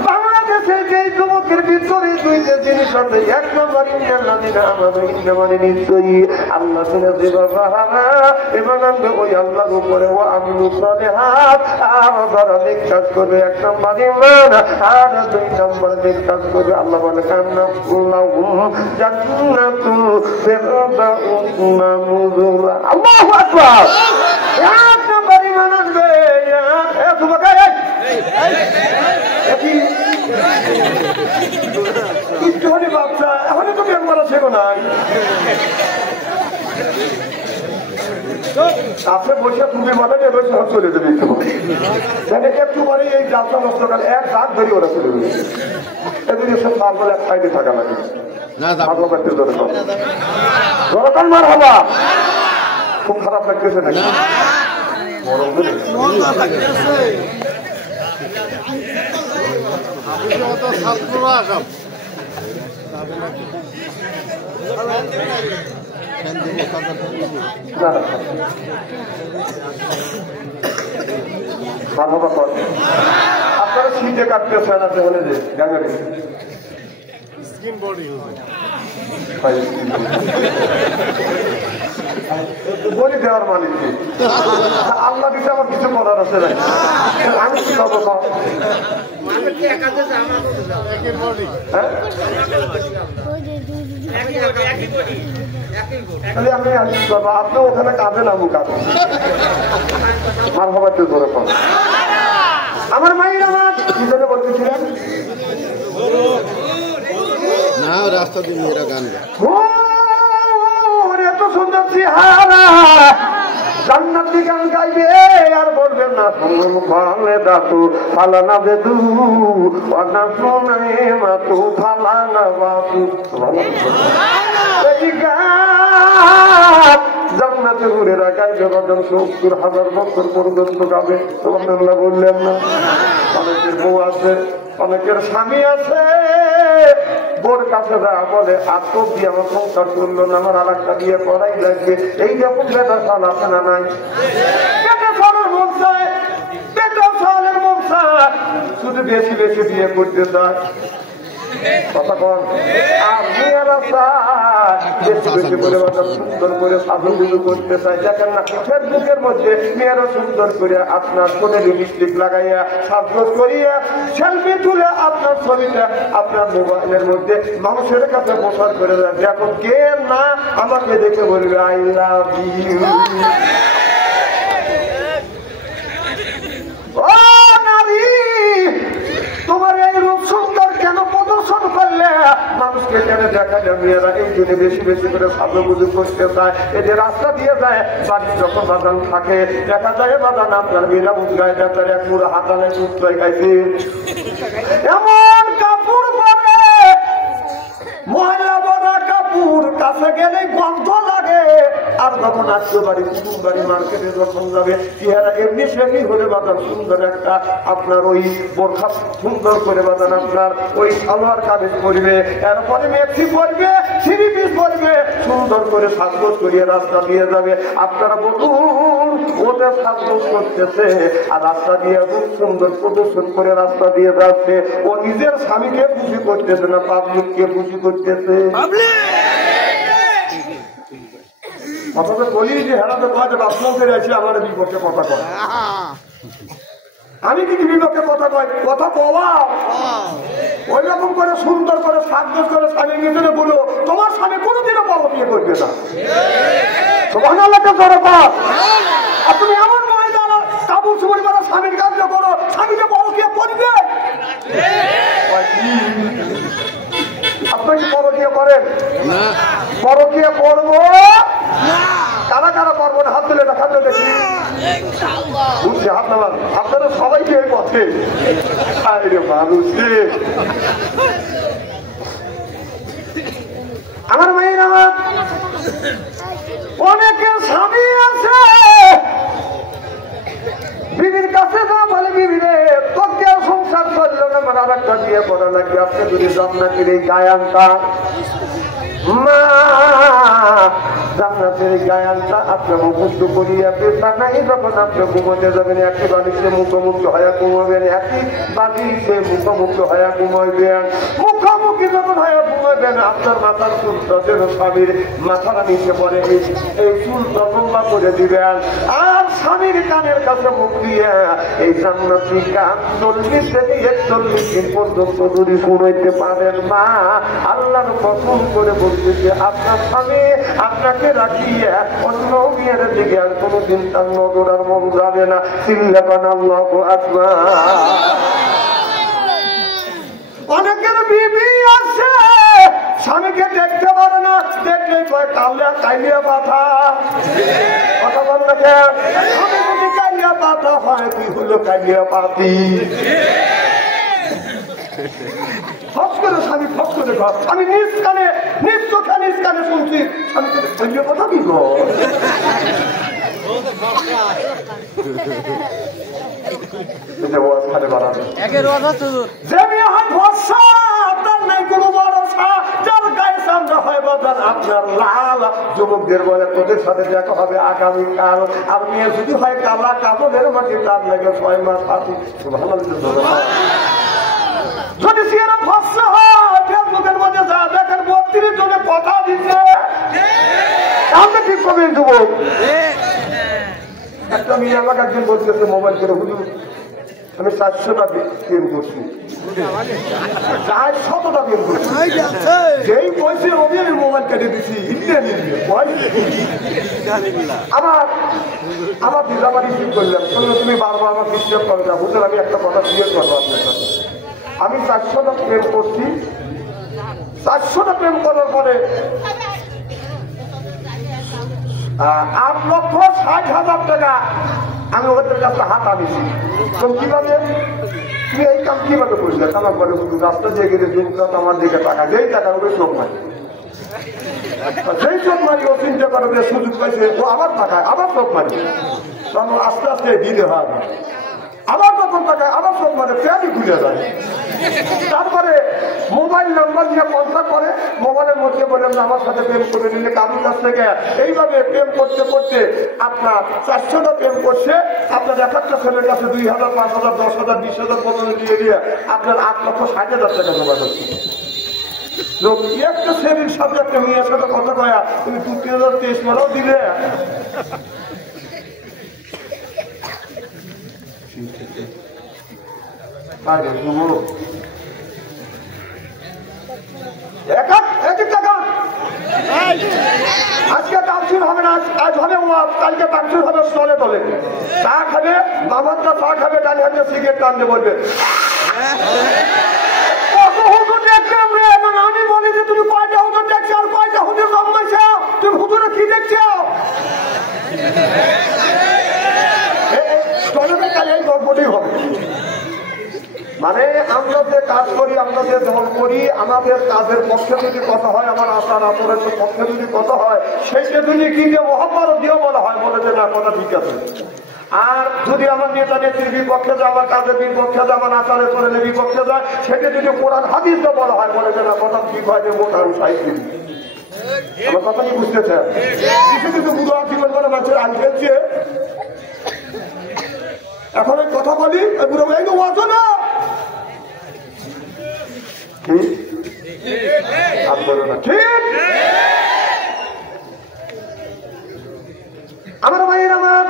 বাংলাদেশে যে যুবকের ভিতরে দুইটা জিনিস আছে। এক নম্বর ইন্ডিয়ান আমাদের ইন্ডিয়া মানে নিশ্চয়ই আল্লাহ শুনে যে বাবা এবার আনবে ওই আল্লাহর উপরে, ও আমি নুসরে হাত যারা বিশ্বাস করবে। এক নম্বর ইমান, আর 2 নম্বর বিশ্বাস করবে আল্লাহ বলে কান্না জান্নাতু ফিরদাউস নুজুলা। আল্লাহু আকবার। এক নম্বর ইমান আনবে। বাচ্চা এখনই তো বের করা ছিল নাই, আপনি বসে তুমি বলেন এবার সব চলে যাবে। একটু পরে এই যাত্রা নষ্ট করে এক দাঁত ধরে ওরা চলে যাবে। এদিকে সব তারপরে এক সাইডে থাকা লাগে মার হবা। খুব খারাপ লাগতেছে নাকি? ছাত্ররা আপনারা শীতে কাটতেছেন আছে হলে যে গাঙ্গারি বলি দেওয়ার মালিক আল্লাহ দিতে আমার কিছু করার আছে না আমি কি করবো আমি করবো আপনি ওখানে কাঁদে না মুখ কাঁদে মার হবার তো ধরে কম আমার মায়ের আমার কি জন্য বলতেছিলেন না রাস্তা দিয়ে মেয়েরা গান গায় এত সুন্দর চেহারা জান্নাতি গান গাইবে আর বলবেন না ভালে দাতু ফালানা বেদু অনা শোনে মাতু ফালানা বাতু জান্নাতে ঘুরে রাখাইবে যখন ৭০,০০০ বছর পর্যন্ত গাবে সুবহানাল্লাহ বললেন না অনেকের বউ আছে অনেকের স্বামী আছে বোর কাছে দেওয়া বলে আত্ম দিয়ে আমার সংসার চললো না আমার আর একটা দিয়ে করাই লাগবে এই রকম বেটা সাল আছে না নাই বেটা সালের মন চায় বেটা সালের মন চায় শুধু বেশি বেশি বিয়ে করতে চায় কথা কন আর মেয়েরা চায় বেশি বেশি করে সুন্দর করে সাজুগুজু করতে চায় দেখেন না ফেসবুকের মধ্যে মেয়েরা সুন্দর করে আপনার কোনে লিপস্টিক লাগাইয়া সাজগোজ করিয়া সেলফি তুলে আপনার ছবিটা আপনার মোবাইলের মধ্যে মানুষের কাছে প্রচার করে দেয় দেখুন কে না আমাকে দেখে বলবে আই লাভ ইউ ও নারী তোমার এই রূপ সুন্দর কেন প্রদর্শন করলে মানুষকে কেন দেখা যায় মেয়েরা এই দিনে বেশি বেশি করে সাজুগুজু করতে চায় এদের রাস্তা দিয়ে যায় বাড়ির যখন বাগান থাকে দেখা যায় বাগান আপনার মেয়েরা উদ্গায় যাতার এক পুরো হাতালে উত্তর গাইছে এমন কাপড় পরে মহিলা বড়া কাপড় কাছে গেলেই গন্ধ লাগে আর যখন আসতে বাড়ি কুটুম বাড়ি মার্কেটে যখন যাবে চেহারা এমনি সেমনি হলে বাজান সুন্দর একটা আপনার ওই বোরখা সুন্দর করে বাজান আপনার ওই সালোয়ার কামিজ পরবে এরপরে মেক্সি পরবে থ্রি পিস পরবে সুন্দর করে সাজগোজ করিয়ে রাস্তা দিয়ে যাবে আপনারা বলুন ওদের সাজগোজ করতেছে আর রাস্তা দিয়ে খুব সুন্দর প্রদর্শন করে রাস্তা দিয়ে যাচ্ছে ও নিজের স্বামীকে খুশি করতেছে না পাবলিককে খুশি করতেছে অথচ বলি যে হেরাতে কয় বাথরুম ফিরে আছে আমার বিপক্ষে কথা কয় আমি কিন্তু বিপক্ষে কথা কয় কথা কওয়া ওই রকম করে সুন্দর করে সাজগোজ করে স্বামী নিজেরে বলো তোমার স্বামী কোনোদিনও পাবো বিয়ে করবে না সুবহানাল্লাহকে জোরে কর আপনি এমন মহিলা কাপড় চুপড়ি করে স্বামীর কাজ করো স্বামীকে বড় কে করবে আপনি কি পরকীয়া করেন না পরকীয়া করবো কারা কারা করবো না হাত তুলে দেখা দেখি বুঝছে হাত নামান আপনারা সবাইকে এই পথে মানুষ আমার মেয়ের আমার অনেকের স্বামী আছে বিবির কাছে না বলে বিবি রে তোকে সংসার করলো না মানে আর একটা বিয়ে করা লাগবে আপনি যদি জান্নাতের এই গায়ানটা মা জান্নাতের গায়ানটা আপনি মুখস্থ করিয়া পেশা নাই যখন আপনি ঘুমোতে যাবেন একই বাড়িতে মুখোমুখি হয়ে ঘুমাবেন একই বাড়িতে মুখোমুখি হয়ে ঘুমাইবেন মুখোমুখি যখন হয়ে ঘুমাবেন আপনার মাথার চুলটা যেন স্বামীর মাথাটা নিচে পড়ে এই চুলটা লম্বা করে দিবেন আর স্বামীর কানের কাছে মুখ দিয়ে এই জান্নাতি গান 40 থেকে 41 দিন পর্যন্ত যদি শুনাইতে পারেন মা আল্লাহর কসম করে বলতেছে আপনার স্বামী আপনাকে রাখিয়ে অন্য মেয়ের দিকে আর কোনোদিন তার নজর আর মন যাবে না চিল্লাপান আল্লাহু আকবার অনেকের বিবি আছে স্বামীকে দেখতে পারে না দেখলে কালিয়া পাঠা কথা বল না স্বামী যদি কালিয়া পাঠা হয় কি হলো কালিয়া পাতি ফস করে স্বামী ফস করে ঘর আমি নিজ কানে শুনছি স্বামীকে কালিয়া পাঠা কি গো যে মেয়ে হয় ভরসা তার নাই কোনো ভরসা যার গায়ে চামড়া হয় বাজান আপনার লাল যুবকদের বলে তোদের সাথে দেখা হবে আগামীকাল। আর মেয়ে যদি হয় কালা কাপড়ের মাঝে তার লাগে 6 মাস ফাঁসি। যদি সিয়ারা ফসা হয় ফেসবুকের মধ্যে যা দেখেন 32 জনে কথা দিচ্ছে, আপনি ঠিক করবেন যুবক। একটা মেয়ে আমাকে একদিন বলতেছে মোবাইল করে, হুজুর আমি 400টা প্রেম করছি, 400টা প্রেম করছি, যেই পয়সা রবি আমি মোবাইল কেটে দিচ্ছি। আমার দিদামা রিসিভ করলাম, তুমি বারবার আমার ডিস্টার্ব করো না। হুজুর আমি একটা কথা ক্লিয়ার করবো আপনার সাথে, আমি 400টা প্রেম করছি, 400টা প্রেম করার পরে 8,60,000 টাকা আমি ওদের কাছে হাত আনিছি। কিভাবে তুমি এই কাম কিভাবে করলে? আমার বলে রাস্তা দিয়ে গেলে জুমকাত আমার দিকে টাকা, যেই টাকা ওকে চোখ মারি, যেই চোখ মারি ও চিন্তা করে সুযোগ পাইছে ও আবার টাকায় আবার চোখ মারি, তখন আস্তে আস্তে দিতে হয় আবার তখন টাকায় আবার চোখ মারে, প্যানি খুলে যায়। তারপরে মোবাইল নাম্বার দিয়ে কন্ট্যাক্ট করে, মোবাইলের মধ্যে বললাম আমার সাথে প্রেম করে নিলে কারোর কাছ থেকে। এইভাবে প্রেম করতে করতে আপনার 400টা প্রেম করছে। আপনার এক একটা ছেলের কাছে 2,000, 5,000, 10,000, 20,000 পর্যন্ত দিয়ে দিয়ে আপনার 8,60,000 টাকা জমা করছে। একটা ছেলের সাথে একটা মেয়ের সাথে কথা কয়া তুমি 2023 মারাও দিলে। আজকে তামসিল হবে না, আজ হবে ওয়াজ, কালকে তামসিল হবে স্থলে তলে। চা খাবে, বাবারটা চা খাবে, ডান হাতে সিগারেট টানতে বলবে। আমি বলি যে তুমি কয়টা হুজুর দেখছো আর কয়টা হুজুর জন্মাইছ, তুমি হুজুরে কি দেখছো? এই গল্পটাই হবে। মানে আমরা যে কাজ করি, আমরা যে দল করি, আমাদের কাজের পক্ষে যদি কথা হয়, আমার আচার আচরণের পক্ষে যদি কথা হয়, সেইটা যদি কি যে মহাভারত দিয়ে বলা হয়, বলে যে না কথা ঠিক আছে। আর যদি আমার নেতা নেত্রীর বিপক্ষে যায়, আমার কাজের বিপক্ষে যায়, আমার আচার আচরণের বিপক্ষে যায়, সেটা যদি কোরআন হাদিস দিয়ে বলা হয়, বলে যে না কথা ঠিক হয়, যে মোট আরো সাহিত্য। আমার কথা কি বুঝতেছেন? কিছু কিছু বুধ জীবন করে মানুষের আইন ফেলছে। এখন এই কথা বলি বুড়ো ভাই তো বলছো না ঠিক, আমার ভাইয়ের আমার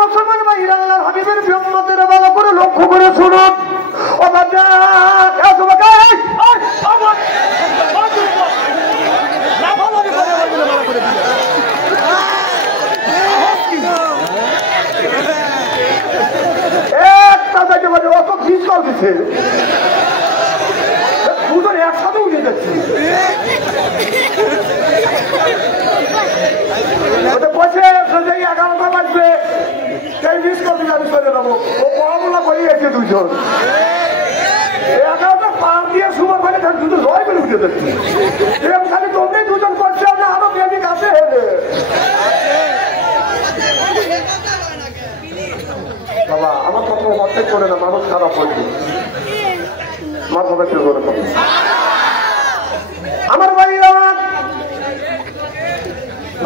মুসলমান ভাইয়ের আল্লাহর হাবিবের বিউম্মতের ভালো করে লক্ষ্য করে শুনুন। ও বাবা অত ফিস কল দিচ্ছে, দুজন একসাথে উঠে যাচ্ছি। বসে 11টা বাজবে, সেই মিস কল দিলে আমি চলে যাবো। ও পড়াশোনা করে গেছে দুজন, 11টা পার দিয়ে সুপার করে দুটো জয় করে উঠে যাচ্ছি। এরকম খালি তোমরাই দুজন করছে, আমরা আরো প্রেমিক আছে হেলে। বাবা আমার কথা অর্ধেক করে না, মানুষ খারাপ হয়েছে। আমার ভাইরা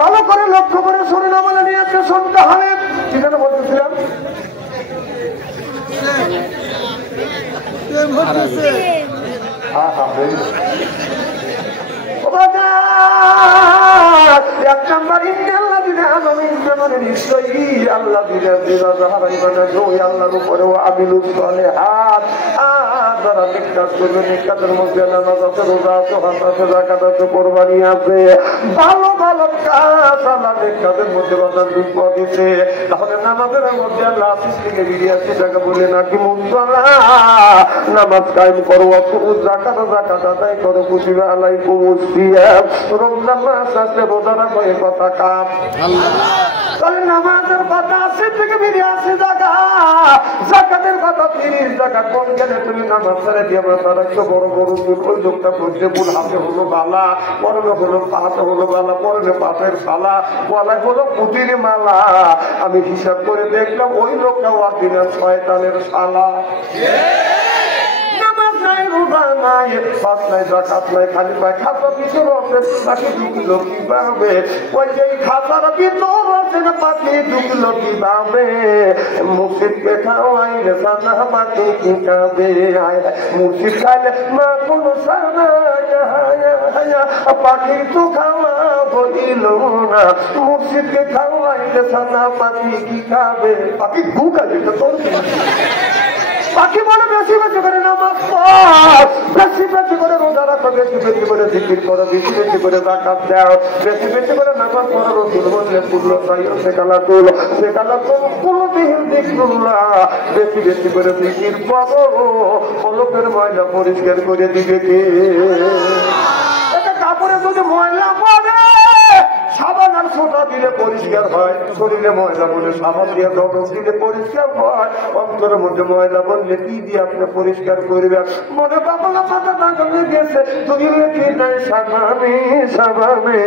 ভালো করে লক্ষ্য করে শুনুন, আমাদের নিয়ে একটা শুনতে হবে। কি যেন বলতেছিলাম, এক নম্বর আল্লাহ দিনে আগামী নিশ্চয়ই আল্লাহ দিনে আল্লাহর উপরেও আমিলুল সালেহাত। যারা নিকাজ করবে, নিকাজের মধ্যে নামাজ আছে, রোজা আছে, হজ আছে, যাকাত আছে, কোরবানি আছে, ভালো ভালো কাজ আল্লাহ নিকাজের মধ্যে বাজার দুঃখ দিতে। তাহলে নামাজের মধ্যে আল্লাহ আশিস থেকে বেরিয়ে আসছে, টাকা বলে নাকি মুসলা নামাজ কায়েম করো, যাকাত যাকাত আদায় করো, কুতিবা আলাইকুমুস সিয়াম। রমজান মাস আসলে রোজা রাখো, এর কথা কাম। তাহলে নামাজের কথা আসে থেকে বেরিয়ে আসে যাকাত, যাকাতের কথা 30 টাকা কম গেলে তুমি নামাজ ছেড়ে দিয়ে তারা একটু বড় বড় চুল, ওই লোকটা করছে বুল, হাতে হলো বালা, পরনে হলো পাতে হলো বালা, পরনে পাতের সালা, গলায় হলো পুতির মালা। আমি হিসাব করে দেখলাম ওই লোকটা অরিজিনাল শয়তানের শালা। নামাজ নাই রোজা নাই, পাঁচ নাই, জাকাত নাই, খালি পায় খাতা কিছু রসে পাখি ঢুকলো কিভাবে? ওই যে খাতার ভিতর রসের পাখি ঢুকলো কিভাবে? মুর্শিদকে খাওয়াই রে সানা পাখি কি খাবে? মুর্শিদ খাইলে মা কোনো সানা পাখি তো খাওয়া বলিল না, মুর্শিদকে খাওয়াইলে সানা পাখি কি খাবে? পাখি ঘু খাবে তো তোর পাখি বলে বেশি বেশি করে নামাজ পড়, বেশি বেশি করে রোজা রাখো, বেশি বেশি করে জিকির করো, বেশি বেশি করে যাকাত দাও, বেশি বেশি করে নামাজ পড়ো। রসুল বললে কুল্লো সাইয়্যিদ সেকালাতুল কুলুবিহিম যিকরুল্লাহ, বেশি বেশি করে জিকির করো, কলবের ময়লা পরিষ্কার করে দিবে কে? এটা কাপড়ে যদি ময়লা পড়ে সাবান আর সোটা দিলে পরিষ্কার হয়, শরীরে ময়লা বলে সাবান দিয়ে দরদ দিলে পরিষ্কার হয়, অন্তরের মধ্যে ময়লা বললে কি দিয়ে আপনি পরিষ্কার করবেন? মনে বাবলা মাথা লাগানো গেছে তুমি রেখে নাই সাবানে সাবানে,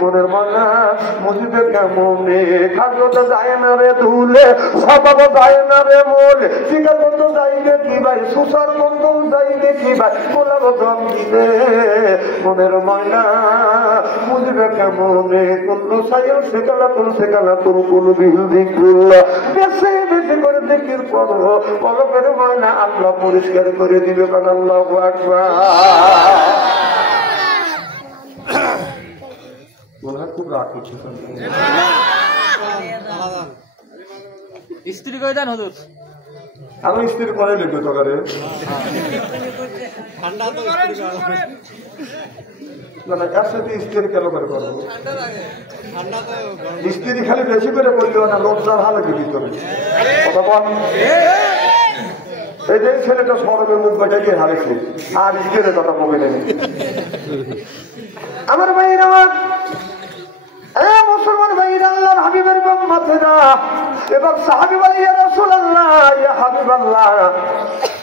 মনের ময়লা মুজিবে কেমনে? খাদ্য তো যায় না রে ধুলে, স্বভাব যায় না রে মোলে, শিকার বন্ধ যাইবে কি ভাই, সুসার বন্ধ যাইবে কি ভাই, গোলাপ দম দিলে মনের ময়লা মুজিবে কেমনে? কুল্লু সাইয়্যিদ সেকালাতুল কুলুবিহিম যিকরুল্লাহ, বেশি বেশি করে জিকির করো, কলবের ময়লা আল্লাহ পরিষ্কার করে দিবে। আল্লাহু আকবার। খুব রাগ করছে স্ত্রী করে দেন হুজুর, আমি স্ত্রী করে লিখবে তোকারে স্ত্রী কেন করে করবো? স্ত্রী খালি বেশি করে করলেও না, লজ্জার হালে ভিতরে কথা বল। এই যে ছেলেটা সরবের মুখ বাজাইকে হারেছে আর স্ত্রীর কথা কমে নেই। আমার ভাইরা, মুসলমান ভাইরা, আল্লাহর হাবিবের উম্মতেরা, এবার সাহাবী বলে ইয়া রাসূলুল্লাহ, ইয়া হাবিবাল্লাহ,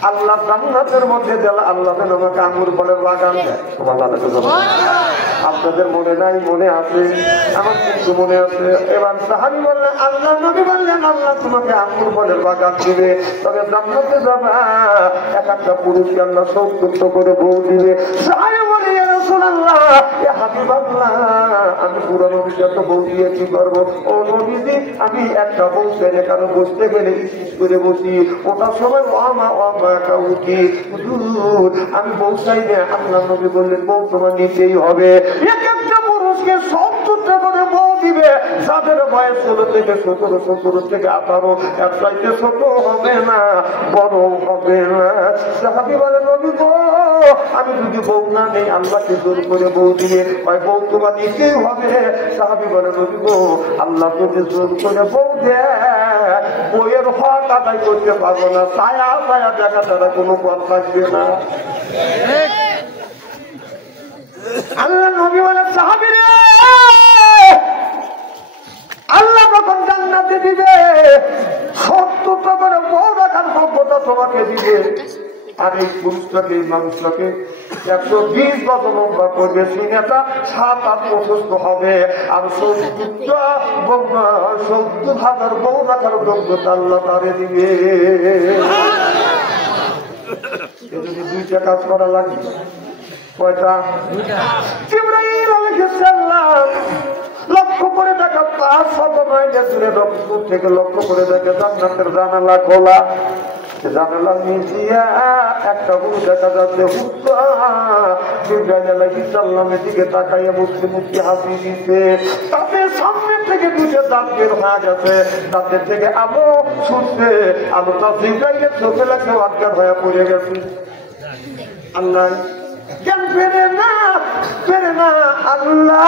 আল্লাহ জান্নাতের মধ্যে দিল, আল্লাহ যেন আমাকে আঙ্গুর ফলের বাগান দেয়। আপনাদের মনে নাই? মনে আছে? আমার কিন্তু মনে আছে। এবার সাহাবী বললেন, আল্লাহ নবী বললেন, আল্লাহ তোমাকে আঙ্গুর ফলের বাগান দিবে, তবে জান্নাতে যাবা এক একটা পুরুষকে আল্লাহ 70 করে বউ দিবে। সাহাবী বলে ইয়া রাসূলুল্লাহ, ইয়া হাবিবাল্লাহ, আমি পুরো নবীকে তো বউ দিয়ে কি করবো? ও নবীজি, আমি একটা বউ ছেড়ে কারো বসতে গেলে ইস করে বসি, ওটার সময় একা উঠি। আমি বউ চাই না। আল্লাহ নবী বললেন, বউ তোমার নিতেই হবে। এক একটা পুরুষকে 70টা করে বউ দিবে, যাদের বয়স 16 থেকে 17, 17 থেকে 18, এর চাইতে ছোট হবে না, বড় হবে না। সাহাবী বলে, নবী গো, আমি যদি বউ না নেই আল্লাহকে জোর করে বউ দিবে, ওই বউ তোমার নিতেই হবে। সাহাবী বলে, নবী গো, আল্লাহ তোকে জোর করে বউ দেয়, বইয়ের হক আদায় করতে পারবো না, ছায়া ছায়া দেখা ছাড়া কোনো পথ থাকবে না। আল্লাহ নবী বলে, সাহাবী রে, আল্লাহ যখন জান্নাতে দিবে 70টা করে বউ রাখার যোগ্যতা তোমাকে দিবে, আর এই পুরুষটাকে, এই মানুষটাকে 120 গজ লম্বা করবে, সিনেটা 7-8 প্রশস্ত হবে, আর 70,000 বউ রাখার যোগ্যতা আল্লাহ তারে দিবে। যদি 2টা কাজ করা লাগে, কয়টা? জিবরাইল আলাইহিস সালাম লক্ষ্য করে দেখা 500 মাইলের দূরে থেকে লক্ষ্য করে দেখে জান্নাতের জানালা খোলা, জানালা মিজিয়া একটা বউ দেখা যাচ্ছে। জিবরাইল আলাইহিস সালামের দিকে তাকাইয়া মুসলিম হাসি দিচ্ছে, তাদের সামনে থেকে 2টা দাঁত বের হয়ে গেছে, দাঁতের থেকে আলো ছুটছে, আলোটা জিবরাইলের চোখে লাগে অজ্ঞান হয়ে পড়ে গেছে। আল্লাহ জ্ঞান ফেরে না, ফেরে না। আল্লাহ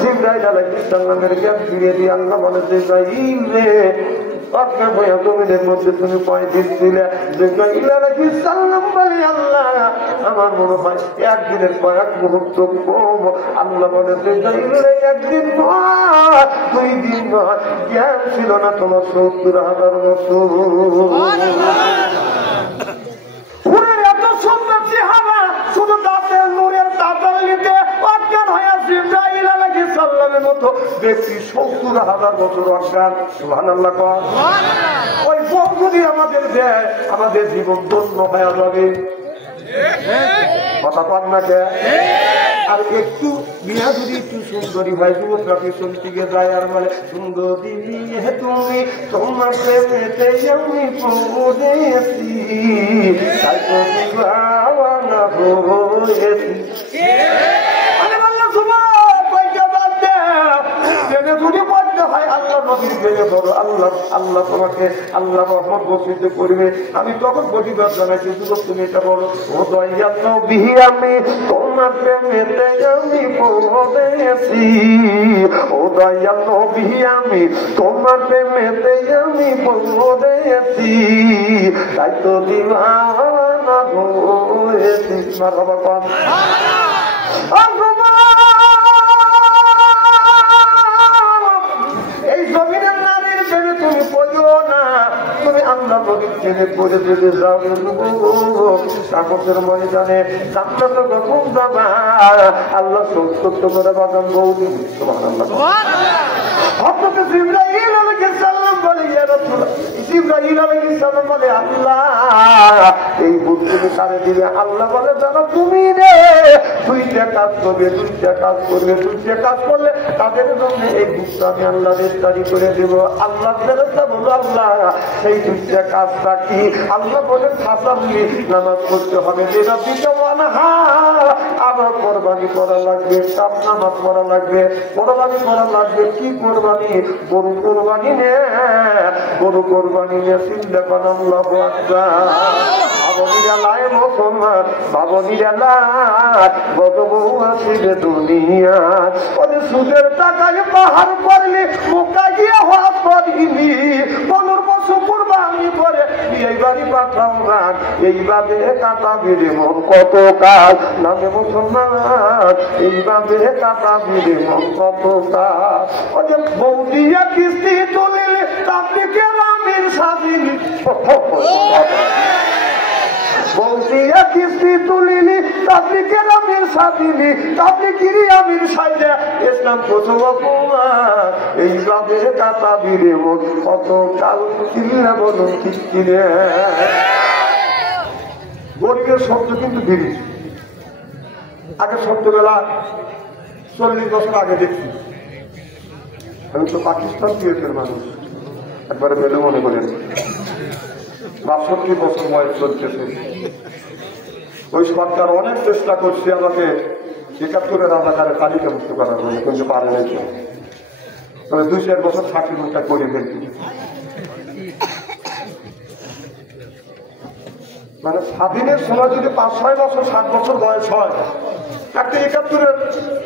জিবরাইল আলাইহিস সালামের জ্ঞান ফিরিয়ে দিয়ে আল্লাহ বলে, জিবরাইল রে, আপনার ভয়া জমিনের মধ্যে তুমি পয় দিচ্ছিলে। জিবরাইল আলাইহিস সালাম বলে, আল্লাহ আমার মনে হয় একদিনের কয়েক মুহূর্ত কম। আল্লাহ বলে, জিবরাইল রে, একদিন নয়, 2 দিন নয়, জ্ঞান ছিল না তোমার 70,000 বছর। শুধু দাঁতের নূরের তাতালিতে অজ্ঞান হয়ে জিবরাইল আলাইহিস সালামের মতো ব্যক্তি 70,000 বছর অজ্ঞান। সুবহানাল্লাহ। ওই বউ যদি আমাদের দেয়, আমাদের জীবন ধন্য হয়ে যাবে। কথা পান না কে? আর একটু বিয়া যদি একটু সুন্দরী হয় যুবকরা পিছন দিকে যায় আর বলে সুন্দরী তুমি তোমার প্রেমেতে আমি পড়েছি তাই তো দিওয়ানা হয়েছি। আমি বললাম সুবহান কইটা বাদ দে জেনে যদি পড়তে হয় আল্লাহ নবীর জেনে ধরো আল্লাহ তোমাকে আল্লাহ রহমত বর্ষিত করবে। আমি তখন প্রতিবাদ জানাইছি যুবক তুমি এটা বলো ও দয়াল নবী আমি তোমার প্রেমেতে আমি পড়েছি ও দয়াল নবী আমি তোমার প্রেমেতে আমি পড়েছি তাই তো দিওয়ানা হয়েছি। মারহাবা কর এই জমিনের নারীর প্রেমে তুমি পড়িও না, তুমি আল্লাহ নবীর প্রেমে পড়ে যেতে যাও কাগজের ময়দানে জান্নাত যখন যাবা আল্লাহ সত্য করে বাগান বৌদি সুবহানাল্লাহ। হযরত জিবরাইল আলাইহিস সালাম বলে ইয়া রাসূলুল্লাহ, জিবরাইল আলাইহিস সালাম বলে আল্লাহ এই বুদ্ধি কারে দিবে? আল্লাহ বলে জানো তুমি রে দুইটা কাজ করবে দুইটা কাজ করলে তাদের জন্য এই বুদ্ধি আমি আল্লাহ রেস্তারি করে দেব। আল্লাহ ফেরেশতা বলো আল্লাহ সেই দুইটা কাজটা কি? আল্লাহ বলে ফাসাল্লি নামাজ পড়তে হবে যেটা দিতে ওয়ানহা আবার কোরবানি করা লাগবে সাত নামাজ পড়া লাগবে কোরবানি করা লাগবে। কি কোরবানি? গরু কোরবানি নে গরু কোরবানি নে চিন্তা করেন আল্লাহু আকবার। বাবনিরা লাই মুসলমান বাবনিরা লাই বদবু আসিবে দুনিয়া ওদের সুদের টাকায় পাহাড় করলে মুখা গিয়ে হওয়া করিনি 15 বছর কুরবানি করে এই বাড়ি পাঠাও রাখ এইভাবে কাটা বেড়ে মন কত কাজ নামে মুসলমান এইভাবে কাটা বেড়ে মন কত কাজ। ওদের বৌদিয়া কিস্তি তুলিলে আপনি কেরামের স্বাধীন বৌদিয়া কিস্তি তুলিলি আপনি কেরামের স্বাধীনি আপনি কিরি আমির সাইজা ইসলাম কোথাও কুমার এইভাবে কাটা বিরে মন কত কাল কিনলে বলুন ঠিক কিনে। গরিবের শব্দ কিন্তু বিড়ি আগে শব্দবেলা 40 বছর আগে দেখছি। আমি তো পাকিস্তান পিরিয়ডের মানুষ একবারে বেলে মনে করেন 62 বছর বয়স চলতেছে। ওই সরকার অনেক চেষ্টা করছে আমাকে 71-এর রাজাকারের তালিকা মুক্ত করার জন্য কিন্তু পারে নাই। তবে 2-4 বছর চাকরি মুক্তা করে ফেলছি। মানে স্বাধীনের সময় যদি 5-6 বছর 7 বছর বয়স হয় একটা 71-এর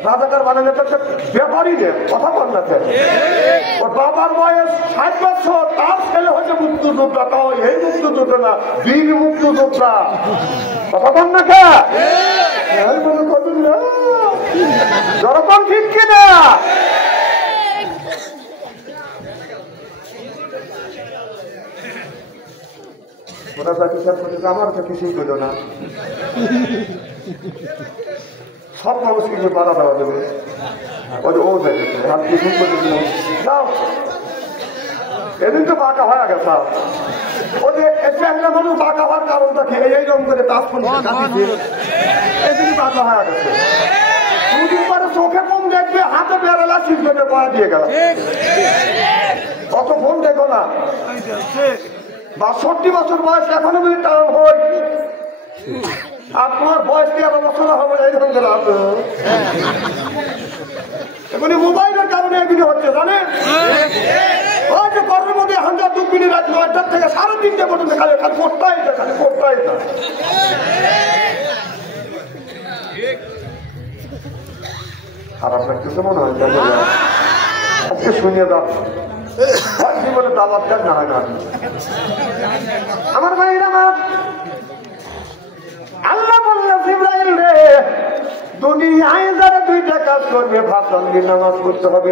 রাজাকার বানালে একটা ব্যাপারই নেই কথা বল না। ওর বাবার বয়স 60 বছর তার ছেলে হচ্ছে মুক্তিযোদ্ধা তাও এই মুক্তিযোদ্ধা না বীর মুক্তিযোদ্ধা কথা বল না কে মনে করবেন না যখন ঠিক কিনা। ওরা জাতি আমার তো কিছুই করল না। সব মানুষ কিন্তু বাধা দেওয়া দেবে ও দেখেছে হাত কিছু করে দিলাম এদিন তো বাঁকা হয়ে গেছে। ও যে একটা মানুষ বাঁকা হওয়ার কারণটা কি এইরকম করে এদিন বাঁকা হয়ে গেছে। 2 দিন পরে চোখে ফোন দেখবে হাতে বেড়ালা শিখবে পড়া দিয়ে গেল অত ফোন দেখো না। 62 বছর বয়স এখনো যদি টান হয় আর তোমার বয়স 13 বছর হবে এইরকম করে এগুলি মোবাইলের কারণে এগুলি হচ্ছে জানেন। ওই যে ঘরের মধ্যে 100-2 মিনিট রাত 9টা থেকে 3:30 পর্যন্ত খালি পড়তাই আর আপনার কিছু মনে হয় আজকে শুনিয়ে দাও জীবনে দাবাত কাজ না হয় না। আমার ভাইরা আল্লাহ বললেন জিবরাইল রে দুনিয়ায় যারা 2টা কাজ করবে ফাসাল্লি নামাজ পড়তে হবে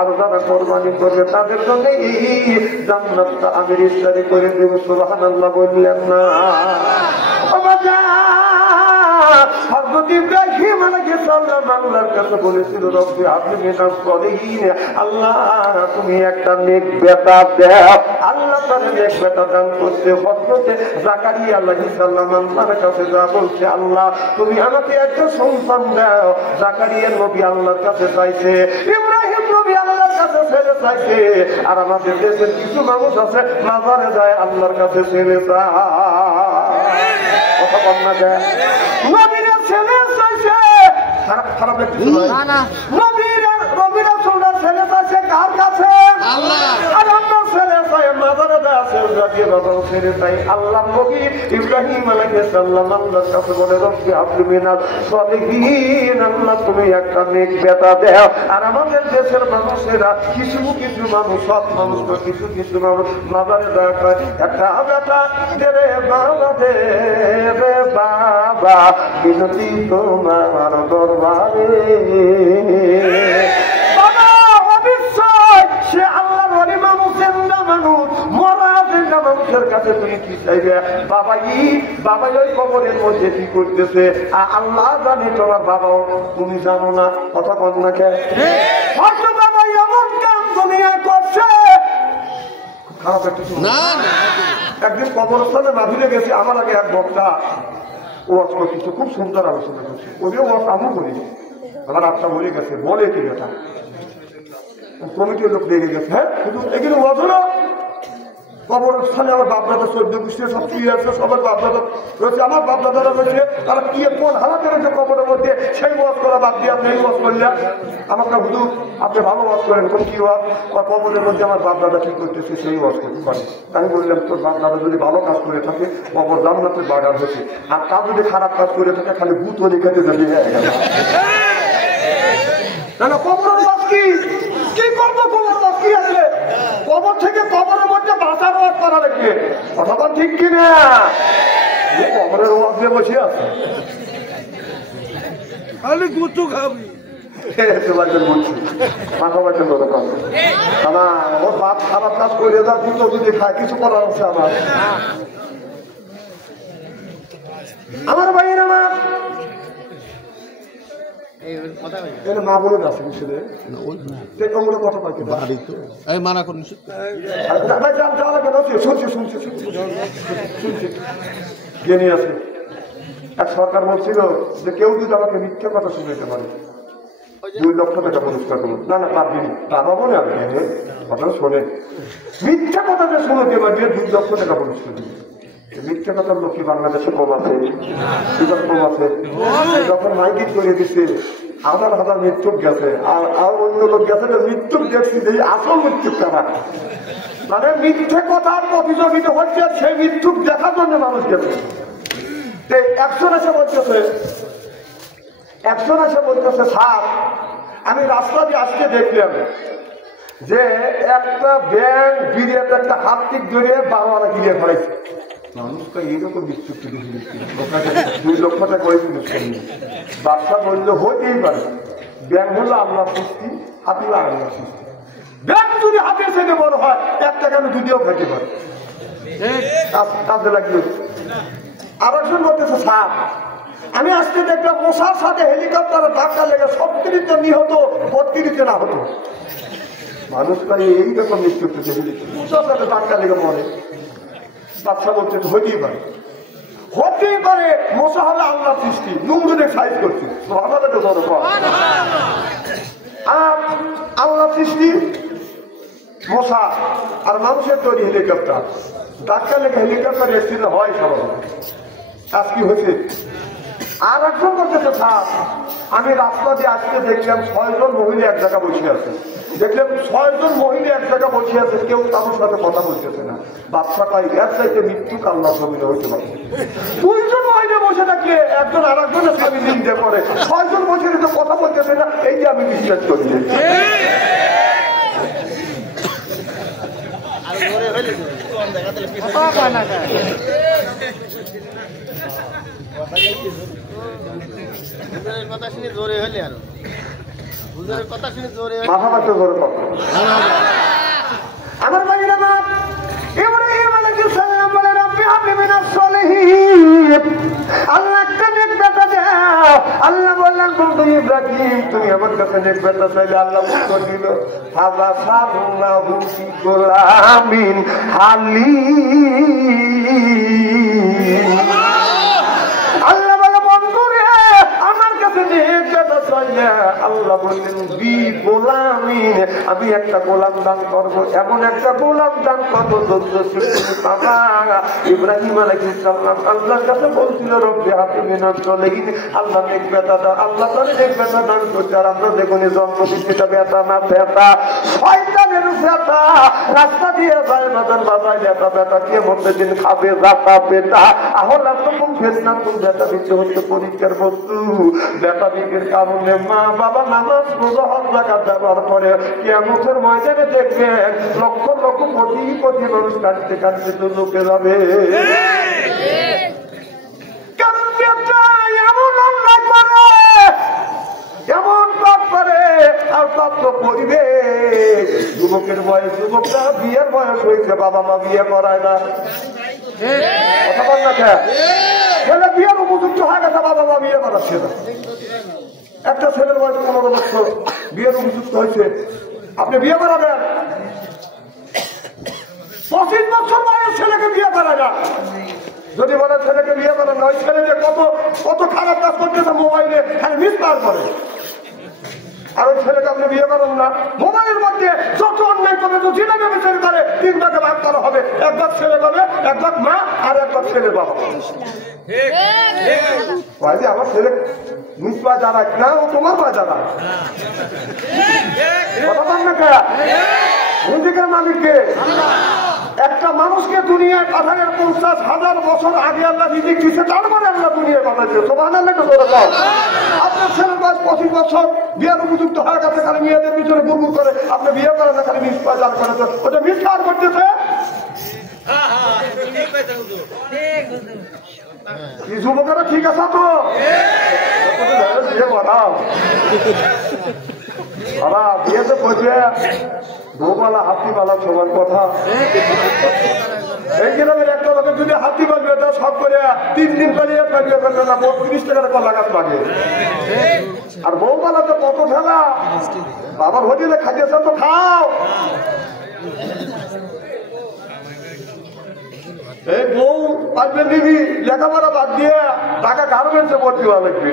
আর যারা কোরবানি করবে তাদের জন্য জান্নাতটা আমি রেজিস্ট্রি করে দেব। সুবহানাল্লাহ বললেন না হযরত ইব্রাহিম আলাইহিস সালাম আল্লাহর কাছে বলেছিল রব্বি হাবলি মিনাস সলিহিন, আল্লাহ তুমি একটা নেক বেটা দাও। আল্লাহ তার নেক বেটা দান করতে হযরত জাকারিয়া আলাইহিস সালাম আল্লাহর কাছে যা বলছে, আল্লাহ তুমি আমাকে একটা সন্তান দাও। জাকারিয়া নবী আল্লাহর কাছে চাইছে, ইব্রাহিম নবী আল্লাহর কাছে ছেলে চাইছে, আর আমাদের দেশের কিছু মানুষ আছে মাজারে যায় আল্লাহর কাছে ছেলে চায়। কথা বল না দেয় নবীরা ছেলে চাইছে, খারাপ খারাপ নবীরা সোনার ছেলে চাইছে কার কাছে? আল্লাহ। আর আমরা ছেলে চাই মাজারে যায় ছেলে বাবা ছেলে চাই। আল্লাহ নবী ইব্রাহিম আলাইহিস সালাম আল্লাহর কাছে বলে রব্বি হাবলি মিনাস সলিহিন, আল্লাহ তুমি একটা নেক বেটা দাও। আর আমাদের দেশের মানুষেরা কিছু কিছু মানুষ, সব মানুষ কিছু কিছু মানুষ মাজারে যায় একটা বেটা দে রে বাবা, দে রে বাবা, বিনতি তোমার দরবারে। বাবা অবিশ্বাস, সে আল্লাহর ওলি মানুষ, জিন্দা মানুষ, মরা জিন্দা মানুষের কাছে তুমি কি চাইবে? বাবা ওই কবরের মধ্যে কি করতেছে আল্লাহ জানে, তোমার বাবাও তুমি জানো না। কথা বল না কে? হয়তো বাবা এমন কাম দুনিয়া করছে। খারাপ একটা একদিন কবরস্থানে মাহফিলে গেছে, আমার আগে এক বক্তা ওয়াজ করতেছে, খুব সুন্দর আলোচনা করছে। ওদের ওয়াজ আমি করি, আমার আটটা বলে গেছে, বলে কি এটা কমিটির লোক লেগে গেছে। হ্যাঁ কিন্তু এখানে ওয়াজ হলো কবরস্থানে আমার বাপদাদা 14 গোষ্ঠী সব কি আছে, সবার বাপদাদা রয়েছে, আমার বাপদাদারা রয়েছে, তারা কি কোন হালাতে রয়েছে কবরের মধ্যে, সেই ওয়াজ করা বাদ দিয়ে আপনি এই ওয়াজ করলেন। আমাকে হুজুর আপনি ভালো ওয়াজ করেন, কোন কি ওয়াজ? কবরের মধ্যে আমার বাপদাদা কি করতেছে সেই ওয়াজ করে। আমি বললাম তোর বাপদাদা যদি ভালো কাজ করে থাকে কবর জান্নাতের বাগান হয়েছে, আর তা যদি খারাপ কাজ করে থাকে খালি ভূত হলে খেতে যাবে। না কবরের ওয়াজ কি করবো? কবর ওয়াজ কি আছে? কবর থেকে কবরের মধ্যে বাঁচার ওয়াজ করা লাগবে। কথা বল ঠিক কিনা? কবরের ওয়াজ দিয়ে বসে আছে খালি গুতু খাবি। ওর বাপ খারাপ কাজ করে যা দুটো যদি খায় কিছু করার আছে আমার ভাইয়ের আমার মা বলে আছে কথা পাইতে মানা করুন জেনে আছে। এক সরকার বলছিল যে কেউ যদি আমাকে মিথ্যা কথা শুনতে পারে 2 লক্ষ টাকা পুরস্কার করুন। না পারবি তা পাবো না, আপনারা শোনেন, মিথ্যা কথা যে শুনতে পারবে 2 লক্ষ টাকা পুরস্কার দিন। মিথ্যা কথার লোক কি বাংলাদেশে কম আছে? কম আছে। যখন মাইকিং করে দিচ্ছে হাজার হাজার মৃত্যুক গেছে, আর অন্য লোক গেছে মৃত্যুক দেখছি যে আসল মৃত্যুক তারা, মানে মিথ্যে কথার প্রতিযোগিতা হচ্ছে, সেই মৃত্যুক দেখার জন্য মানুষ গেছে। একজন এসে বলতেছে স্যার আমি রাস্তা দিয়ে আসতে দেখলাম যে একটা ব্যাংক গিরিয়াতে একটা হাতটিক জড়িয়ে 12 আনা গিরিয়ে ফেলাইছে। মানুষকে এইরকম মৃত্যু 2 লক্ষ টাকা করে পুরস্কার নিয়ে বাচ্চা বললে হইতেই পারে, ব্যাংক হলো আল্লাহ সৃষ্টি, হাতি আল্লাহ সৃষ্টি। ব্যাংক যদি হাতের থেকে বড় হয় 1 টাকা আমি দুদিও খাইতে পারি, কাজে লাগলো। আর একজন বলতেছে স্যার আমি আজকে দেখলাম মশার সাথে হেলিকপ্টারে ধাক্কা লেগে 70 নিহত, 32 না হতো। মানুষ প্রায় এইরকম মৃত্যু মশার সাথে ধাক্কা লেগে মরে। বাচ্চা বলছে হইতেই পারে, মশা হলে আল্লাহ সৃষ্টি, নুমরুদের সাইজ করছে আর আল্লাহ সৃষ্টি মশা আর মানুষের তৈরি হেলিকপ্টার, ধাক্কা লেগে হেলিকপ্টার এসেছিল হয় সব। আজ কি হয়েছে? আর একজন বলতেছে স্যার আমি রাস্তা দিয়ে আজকে দেখলাম 6 জন মহিলা এক জায়গা বসে আছে, দেখলাম 6 জন মহিলা এক জায়গা বসে আছে, কেউ কারোর সাথে কথা বলতেছে না। বাচ্চা পাই এর চাইতে মৃত্যু আল্লাহ জমিনে হইতে পারে। 2 জন মহিলা বসে থাকলে একজন আর একজনের স্বামী নিন্দে করে, 6 জন বসে রেখে কথা বলতেছে না, এইটা আমি বিশ্বাস করি। কথা শুনে জোরে হলে আর কথা শুনে জোরে আমার ভাইয়েরা ইব্রাহিম আলাইহিস সালাম বলে রব্বি হাবলি মিনাস সলিহিন, আল্লাহ একটা নেক বেটা দাও। আল্লাহ বলতো ইব্রাহিম তুমি আমার কাছে নেক বেটা চাইলে আল্লাহ উত্তর দিল হাযা সারুল্লাহু ফি গোলামিন হালিম। আল্লাহ বলে বন্ধু রে আমার কাছে নেক বেটা চাইলে আল্লাহ বললেন বি গোলামিন আমি একটা গোলাম দান করবো, এমন একটা গোলাম দান করবো ধৈর্যশীল তুমি পাবা। ইব্রাহিম আলাইহিস সালাম আল্লাহর কাছে বলছিল রব্বি হাবলি মিনাস সালিহিন, আল্লাহ নেক বেটা দাও। আল্লাহ তাআলা নেক বেটা দান করছে। আর আমরা দেখুন জন্ম দিচ্ছিটা বেটা না বেটা শয়তানের বেটা, রাস্তা দিয়ে যায় বাজার বাজায় বেটা বেটা কে মধ্যে দিন খাবে যাতা বেটা আহল আপনার ফেতনা তুমি বেটা দিতে হচ্ছে পরীক্ষার বস্তু। বেটা দিকের কারণে মা বাবা নামাজ রোজা হজ যাকাত ব্যবহার করে কিয়ামতের ময়দানে দেখবেন লক্ষ লক্ষ কোটি কোটি মানুষ কাটতে কাটতে তো লোকে যাবে। কারণ বেটা এমন অন্যায় করে এমন পাপ করে আর পাপ তো করিবে। যুবকের বয়স যুবকরা বিয়ের বয়স হয়েছে বাবা মা বিয়ে করায় না, কথা বল না খেয়ে ছেলে বিয়ের উপযুক্ত হয়ে গেছে বাবা মা বিয়ে করাচ্ছে না। একটা ছেলের বয়স 15 বছর বিয়ের উপযুক্ত হয়েছে, আপনি বিয়ে করাবেন? 25 বছর বয়স ছেলেকে বিয়ে করা না। যদি বলে ছেলেকে বিয়ে করেন না, ওই ছেলেকে কত কত খারাপ কাজ করতেছে মোবাইলে খালি মিস পার করে। আর ওই ছেলেকে আপনি বিয়ে করেন না, মোবাইলের মধ্যে যত অন্যায় করবে তো জিনাকে বিচার করে 3 ভাগে ভাগ করা হবে, এক ভাগ ছেলে হবে, এক ভাগ মা আর এক ভাগ ছেলের বাবা। আমার ছেলে মিস পা যারা না ও তোমার পা যারা কথা বল না খেয়া নিজেকে মালিককে। একটা মানুষকে দুনিয়ায় পাঠানোর 50,000 বছর আগে আল্লাহ রিজিক দিচ্ছে, তারপরে আল্লাহ দুনিয়ায় পাঠাচ্ছে। সুবহানাল্লাহ। আপনার ছেলের বয়স 25 বছর বিয়ের উপযুক্ত হয়ে গেছে, খালি মেয়েদের পিছনে গুড়গুড় করে আপনি বিয়ে করেন না, খালি মিস পাচার করেছে, ওটা মিস কার করতেছে? যুবকেরা ঠিক আছে তো বিয়ে করাও বাবা, বিয়েতে বসে বউবালা হাতিবালা সবার কথা। এই গ্রামের একটা লোকের যদি হাতি বাজবে এটা সব করে 3 দিন পালিয়ে পালিয়ে ফেলবে না, 30 টাকার কলা গাছ লাগে। আর বউবালা তো কত ফেলা, বাবার হোটেলে খাইয়েছে তো খাও। এই বউ পারবে দিবি লেখাপড়া বাদ দিয়ে টাকা গার্মেন্টসে ভর্তি হওয়া লাগবে।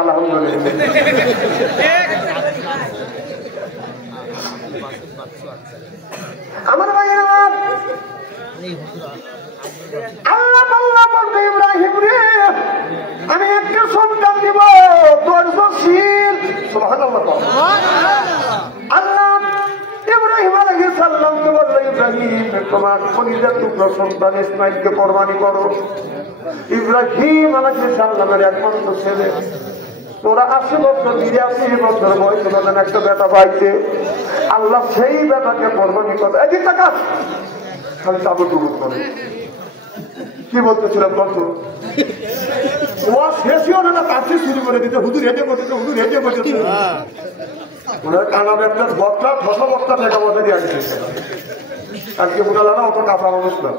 আলহামদুলিল্লাহ। আমার ভাই আল্লাহ আল্লাহ বলতে ইব্রাহিম রে আমি একটা সন্তান দিব ধৈর্যশীল। সুবহানাল্লাহ। আল্লাহ ইব্রাহিম আলাইহিস সালামকে বলল ইব্রাহিম তোমার কলিজার টুকরো সন্তান ইসমাঈলকে কুরবানি করো। ইব্রাহিম আলাইহিস সালামের একমাত্র ছেলে, তোরা 80 বছর 83 বছর বয়স বাদন একটা বেটা পাইছে, আল্লাহ সেই বেটাকে কুরবানি করে। এদিক টাকা খালি তাবু টুবু করে কি বলতেছিলাম বলতো ও শেষও না কাছে শুরু করে দিতে, হুজুর হেঁটে করতেছে, হুজুর হেঁটে করতেছে। ওনার কানা একটা বক্তা 6 বক্তা টাকা বসে দিয়ে আসছে আজকে বুঝালা না অত কাঁচা মানুষ না।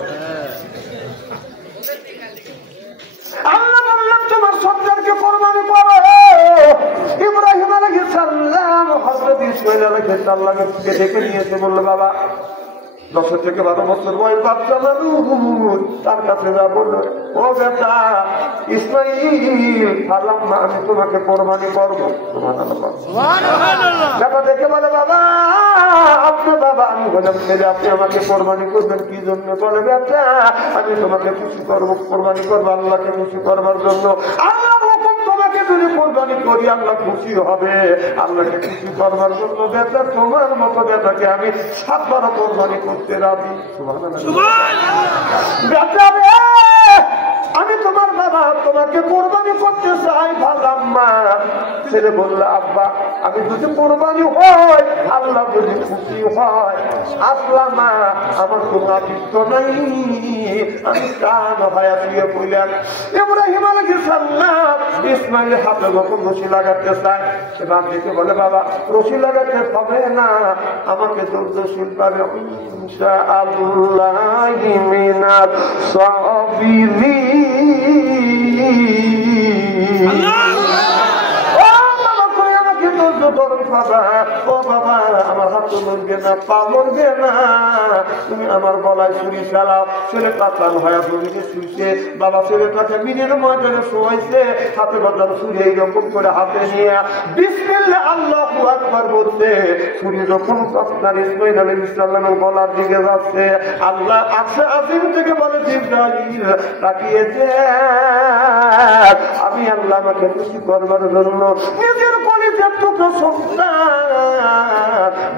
আল্লাহ বললেন তোমার সন্তানকে কুরবানি করো। ইব্রাহিম আলাইহিস সালাম হযরত ইসমাঈল আলাইহিস সালামকে ডেকে নিয়েছে, বলল বাবা 10 থেকে 12 বছর বয়স বাচ্চা মানুষ, তার কাছে যা বলল ও বেটা ইসমাঈল আল্লাহ আমি তোমাকে কুরবানি করবো। বেটা দেখে বলে বাবা আপনার বাবা আমি বললাম ছেলে আপনি আমাকে কুরবানি করবেন কি জন্য? বলে বেটা আমি তোমাকে খুশি করবো, কুরবানি করবো আল্লাহকে খুশি করবার জন্য। আল্লাহ হুকুম তোমাকে যদি কুরবানি করি আল্লাহ খুশি হবে, আল্লাহকে খুশি করবার জন্য বেটা তোমার মতো বেটাকে আমি 7 বার কুরবানি করতে রাজি। বেটা আমি তোমার বাবা তোমাকে কোরবানি করতে চাই। ভালাম্মা ছেলে বলল আব্বা আমি যদি কোরবানি হয় আল্লাহ যদি খুশি হয় আসলামা আমার কোনো আদিত্য নাই, আমি কান ভাইয়া দিয়ে বললাম। ইব্রাহিম আলাইহিস সালাম ইসমাঈল হাতে যখন রশি লাগাতে চায় এবার দেখে বলে বাবা রশি লাগাতে হবে না, আমাকে ধৈর্যশীল পাবে ইনশাআল্লাহ মিনাস সাবিরিন। দরদ পাবা। ও বাবা, আমার হাত নড়বে না, পা নড়বে না, তুমি আমার গলায় ছুরি চালাও। ছেলে কাতাল হয়ে জমিনে শুইছে, বাবা ছেলেটাকে মিনের ময়দানে শোয়াইছে, হাতে বাজার ছুরি এইরকম করে হাতে নিয়ে বিসমিল্লাহ আল্লাহু আকবার বলছে। ছুরি যখন আপনার ইসমাঈল আলাইহিস সালামের গলার দিকে যাচ্ছে, আল্লাহ আরশে আজিম থেকে বলে, জিবরাইল তাকিয়েছে, আমি আল্লাহ আমাকে খুশি করবার জন্য নিজের কলিজার টুকরো সন্তান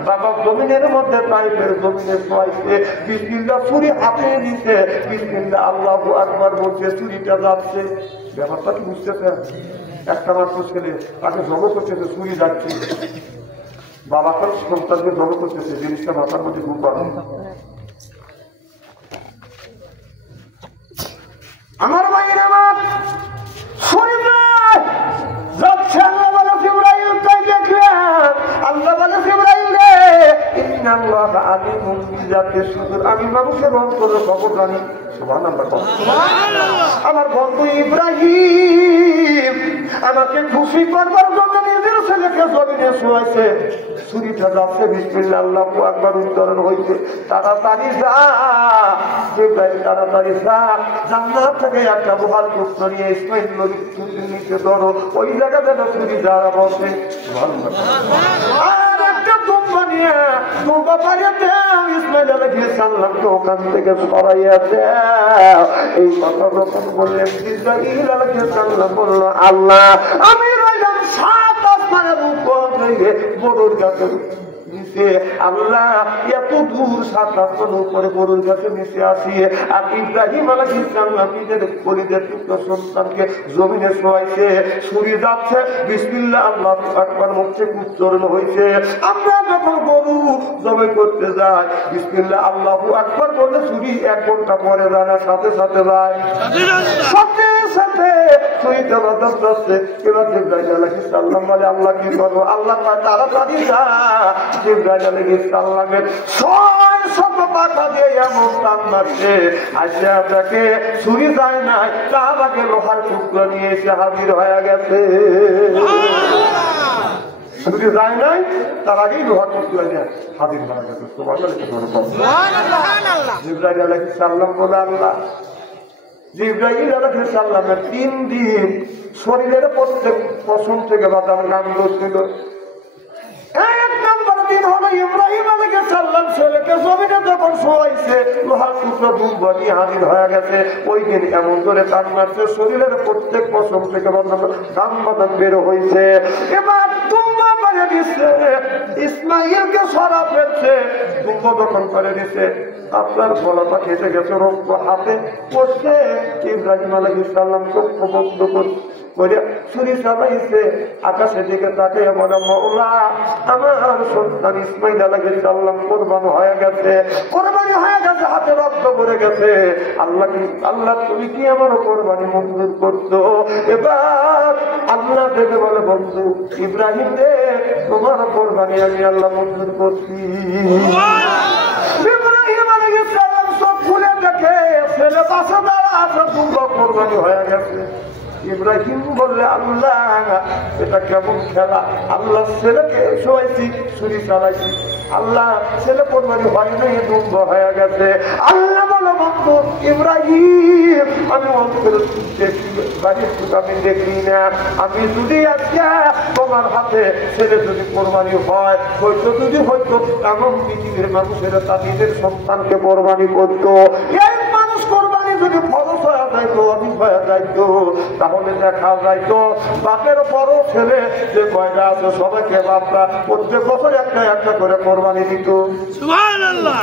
বাবা জমিনের মধ্যে পাইপের জমিনে শোয়াইছে, বিসমিল্লাহ ছুরি হাতে নিছে, বিসমিল্লাহ আল্লাহু আকবার বলছে, ছুরিটা যাচ্ছে। ব্যাপারটা কি বুঝতেছেন? একটা মাত্র ছেলে, তাকে জমা করতেছে, ছুরি যাচ্ছে। বাবা কাল সন্তানকে জমা করতেছে, জিনিসটা মাথার মধ্যে ঘুম পাবে। আমার ভাইয়ের আমার শরীরে যাচ্ছে, আল্লাহ বলে জিবরাইল তাই দেখলেন, আল্লাহ বলে জিবরাইল রে ইন্নাল্লাহ আলিমুন বিযাতি সুদূর, আমি মানুষের অন্তরের খবর জানি। সুবহানাল্লাহ। আমার বন্ধু ইব্রাহিম আমাকে খুশি করবার জন্য নিজের ছেলেকে জমিনে শোয়াইছে, ছুরিটা যাচ্ছে, বিসমিল্লাহ আল্লাহু আকবার উচ্চারণ হইছে। তাড়াতাড়ি যা জিবরাইল, তাড়াতাড়ি যা, জান্নাত থেকে একটা লোহার টুকরো নিয়ে ইসমাঈল নবীর ছুরির নিচে ধরো, ওই জায়গাতে ছুরি যারা বসে। আর একটা দুম্বা নিয়ে দুম্বা পাড়িয়ে দেও, ইসমাঈল আলাইহিস সালামকে ওখান থেকে সরাইয়া দেও। এই কথা যখন বললেন, জিবরাইল আলাইহিস সালাম বলল, আল্লাহ আমি রইলাম 7 আসমানের উপর থেকে বড়র গাছের নিচে, আল্লাহ এত দূর 7 আসমানের উপরে বড়র গাছের নিচে আসিয়ে আর ইব্রাহিম আলাইহিস সালাম নিজের কলিজার টুকরো সন্তানকে জমিনে শোয়াইছে, ছুরি যাচ্ছে, বিসমিল্লাহ আল্লাহু আকবার মুখ থেকে উচ্চারণ হয়েছে। আমরা যখন গরু জবাই করতে যাই, বিসমিল্লাহ আল্লাহু আকবার বলে ছুরি 1 ঘন্টা পরে যায় না, সাথে সাথে যায়, সাথে সাথে ছুরিটা বাজার যাচ্ছে। এবার জিবরাইল আলাইহিস সালাম বলে, আল্লাহ কি করবো? আল্লাহ তাড়াতাড়ি যা। জিবরাইল আলাইহিস সালামের 600 পাখা দিয়ে এমন টান মারছে, আসে আপনাকে ছুরি যায় নাই, তার আগে লোহার টুকরো নিয়ে এসে হাজির হয়ে গেছে। ছুরি যায় নাই, তার আগেই লোহার টুকরো নিয়ে হাজির হয়ে গেছে। জিবরাইল আলাইহিস সালাম বলে, আল্লাহ জিবরাইল আলাইহিস সালামের 3 দিন শরীরের প্রত্যেক পশম থেকে বাদাম গান ছিল। এক নম্বর দিন হলো ইব্রাহিম আলাইহিস সালাম ছেলেকে জমিনে যখন শোয়াইছে, লোহার টুকরো দুম্বা নিয়ে হাজির হয়ে গেছে। ওই দিন এমন করে টান মারছে, শরীরের প্রত্যেক পশম থেকে গান বাদাম বের হয়েছে। এবার দুম্বা পাড়ে দিচ্ছে, ইসমাঈলকে সরা ফেলছে, দুম্বা যখন করে দিচ্ছে, আপনার গলাটা কেটে গেছে, রক্ত হাতে পড়ছে। ইব্রাহিম আলাইহিস সালাম চক্ষু বন্ধ করে ছুরি চালাইছে, আকাশের দিকে তাকিয়ে বলে, মওলা আমার সন্তান ইসমাঈল আলাইহিস সালাম কোরবানি হয়ে গেছে, হাতে রক্ত পড়ে গেছে। আল্লাহ তুমি কি আমার কোরবানি মঞ্জুর করছো? এবার আল্লাহ থেকে বলে, বন্ধু ইব্রাহিম রে, তোমার কোরবানি আমি আল্লাহ মঞ্জুর করছি। ইব্রাহিম আলাইহিস সালাম সব খুলে দেখে ছেলে পাশে দাঁড়া আছে, দুম্বা কোরবানি হয়ে গেছে। ইব্রাহিম বললে, আল্লাহ এটা কেমন খেলা? আল্লাহ ছেলেকে শোয়াইছি, ছুরি চালাইছি, আল্লাহ ছেলে কোরবানি হয় নাই, দুম্বা হয়ে গেছে। আল্লাহ বলো, বন্ধু ইব্রাহিম আমি অন্তরে দেখি, বাড়ির আমি দেখি না, আমি যদি আজকে তোমার হাতে ছেলে যদি কোরবানি হয়, হয়তো যদি হয়তো এমন পৃথিবীর মানুষেরা তাদের সন্তানকে কোরবানি করতো। এই মানুষ কোরবানি যদি ফরজ হয়ে যাইতো, অধিক হয়ে যাইতো, তাহলে দেখা যাইতো বাপের বড় ছেলে যে কয়টা আছে সবাইকে বাপরা প্রত্যেক বছর একটা একটা করে কোরবানি দিত। সুবহানাল্লাহ।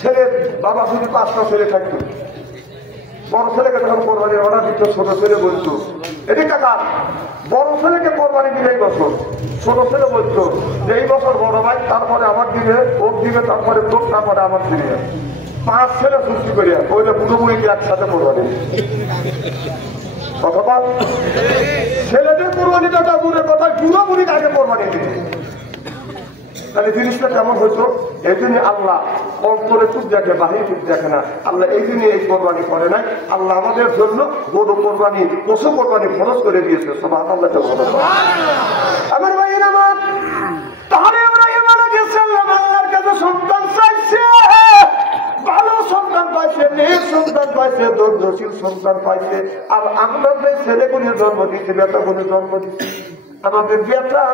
ছেলে বাবা যদি 5টা ছেলে থাকতো, বড় ছেলেকে যখন কোরবানির অর্ডার দিত, ছোট ছেলে বলতো এটি টাকা, বড় ছেলেকে কোরবানি দিলে এই বছর, ছোট ছেলে বলতো যে এই বছর বড় ভাই, তারপরে আমার দিবে, ওর দিবে, তারপরে তোর, তারপরে আমার দিবে। 5 ছেলে সৃষ্টি করিয়া ওইটা বুড়ো বুড়িকে একসাথে কোরবানি। অথবা ছেলেদের কোরবানি টাকা দূরের কথা, বুড়ো বুড়ি আগে কোরবানি দিবে। তাহলে জিনিসটা কেমন হইতো? এই জন্য আল্লাহ অন্তরে চুপ দেখে, বাহিরে চুপ দেখে না। আল্লাহ এই জন্য এই কোরবানি করে নাই। আল্লাহ আমাদের জন্য গরু কোরবানি, পশু কোরবানি খরচ করে দিয়েছে। সুবহানাল্লাহ। আমার ভাইয়ের আমার সন্তান পাইছে, আর আমরা যে ছেলেগুলির জন্ম দিচ্ছি, বেটাগুলির জন্ম দিচ্ছি, আমাদের বেটা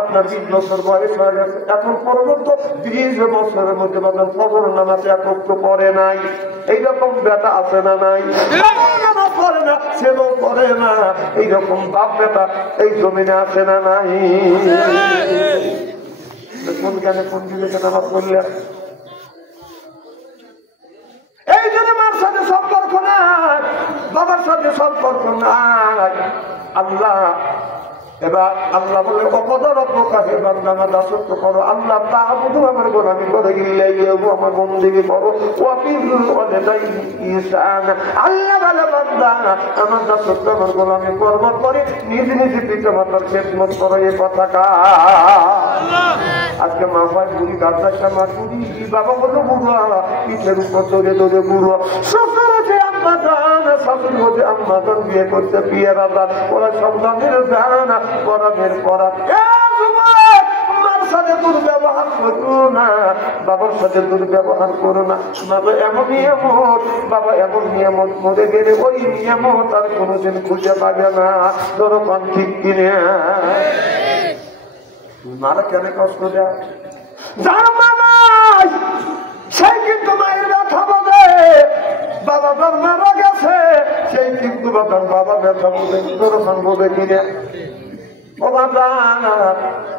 আপনার 20 বছর বয়স হয়ে গেছে, এখন পর্যন্ত 20 বছরের মধ্যে বাজার ফজর নামাজে একত্র পড়ে নাই। এইরকম বেটা আছে না নাই? নামাজ পড়ে না, ছেলেও পড়ে না, এইরকম বাপ বেটা এই জমিনে আছে না নাই? কোন জ্ঞানে কোন দিকে নামাজ পড়লে? এই জন্য মার সাথে সম্পর্ক নাই, বাবার সাথে সম্পর্ক নাই। আল্লাহ এবার আল্লাহ বলে অপদর অপকাহে বান্দানা দাসত্ব করো, আল্লাহ তাআবুদু আমার গোলামি করে গিয়েও আমার বন্দেগী করো, ওয়াকিলুল ওয়ালিদাইনি ইহসান। আল্লাহ বলে বান্দা আমার দাসত্ব আমার গোলামি করব করে নিজ নিজ পিতামাতার খেদমত করো। এই কথাটা আজকে মা ভাই বুড়ি গাছটা মা বুড়ি বাবা বলো বুড়ো, পিঠের উপর দৌড়ে দৌড়ে বুড়ো, শ্বশুর হচ্ছে আম্মা জান, শাশুড়ি হচ্ছে আম্মা জান, বিয়ে করছে বিয়ের আদান, ওরা সন্তানের জানা পরামের পরা। মার সাথে দুর্ব্যবহার করো না, বাবার সাথে দুর্ব্যবহার করো না। বাবা এমন নিয়ামত, বাবা এমন নিয়ামত, মরে গেলে ওই নিয়ামত আর কোনোদিন খুঁজে পাবে না। ধরো পান ঠিক কিনে মারা কেন কষ্ট দেয়? যার মা নাই সেই কিন্তু মায়ের ব্যথা বোঝে, বাবা তার মারা গেছে সেই কিন্তু বাবা ব্যথা বোঝে। তোর বোঝে কিনে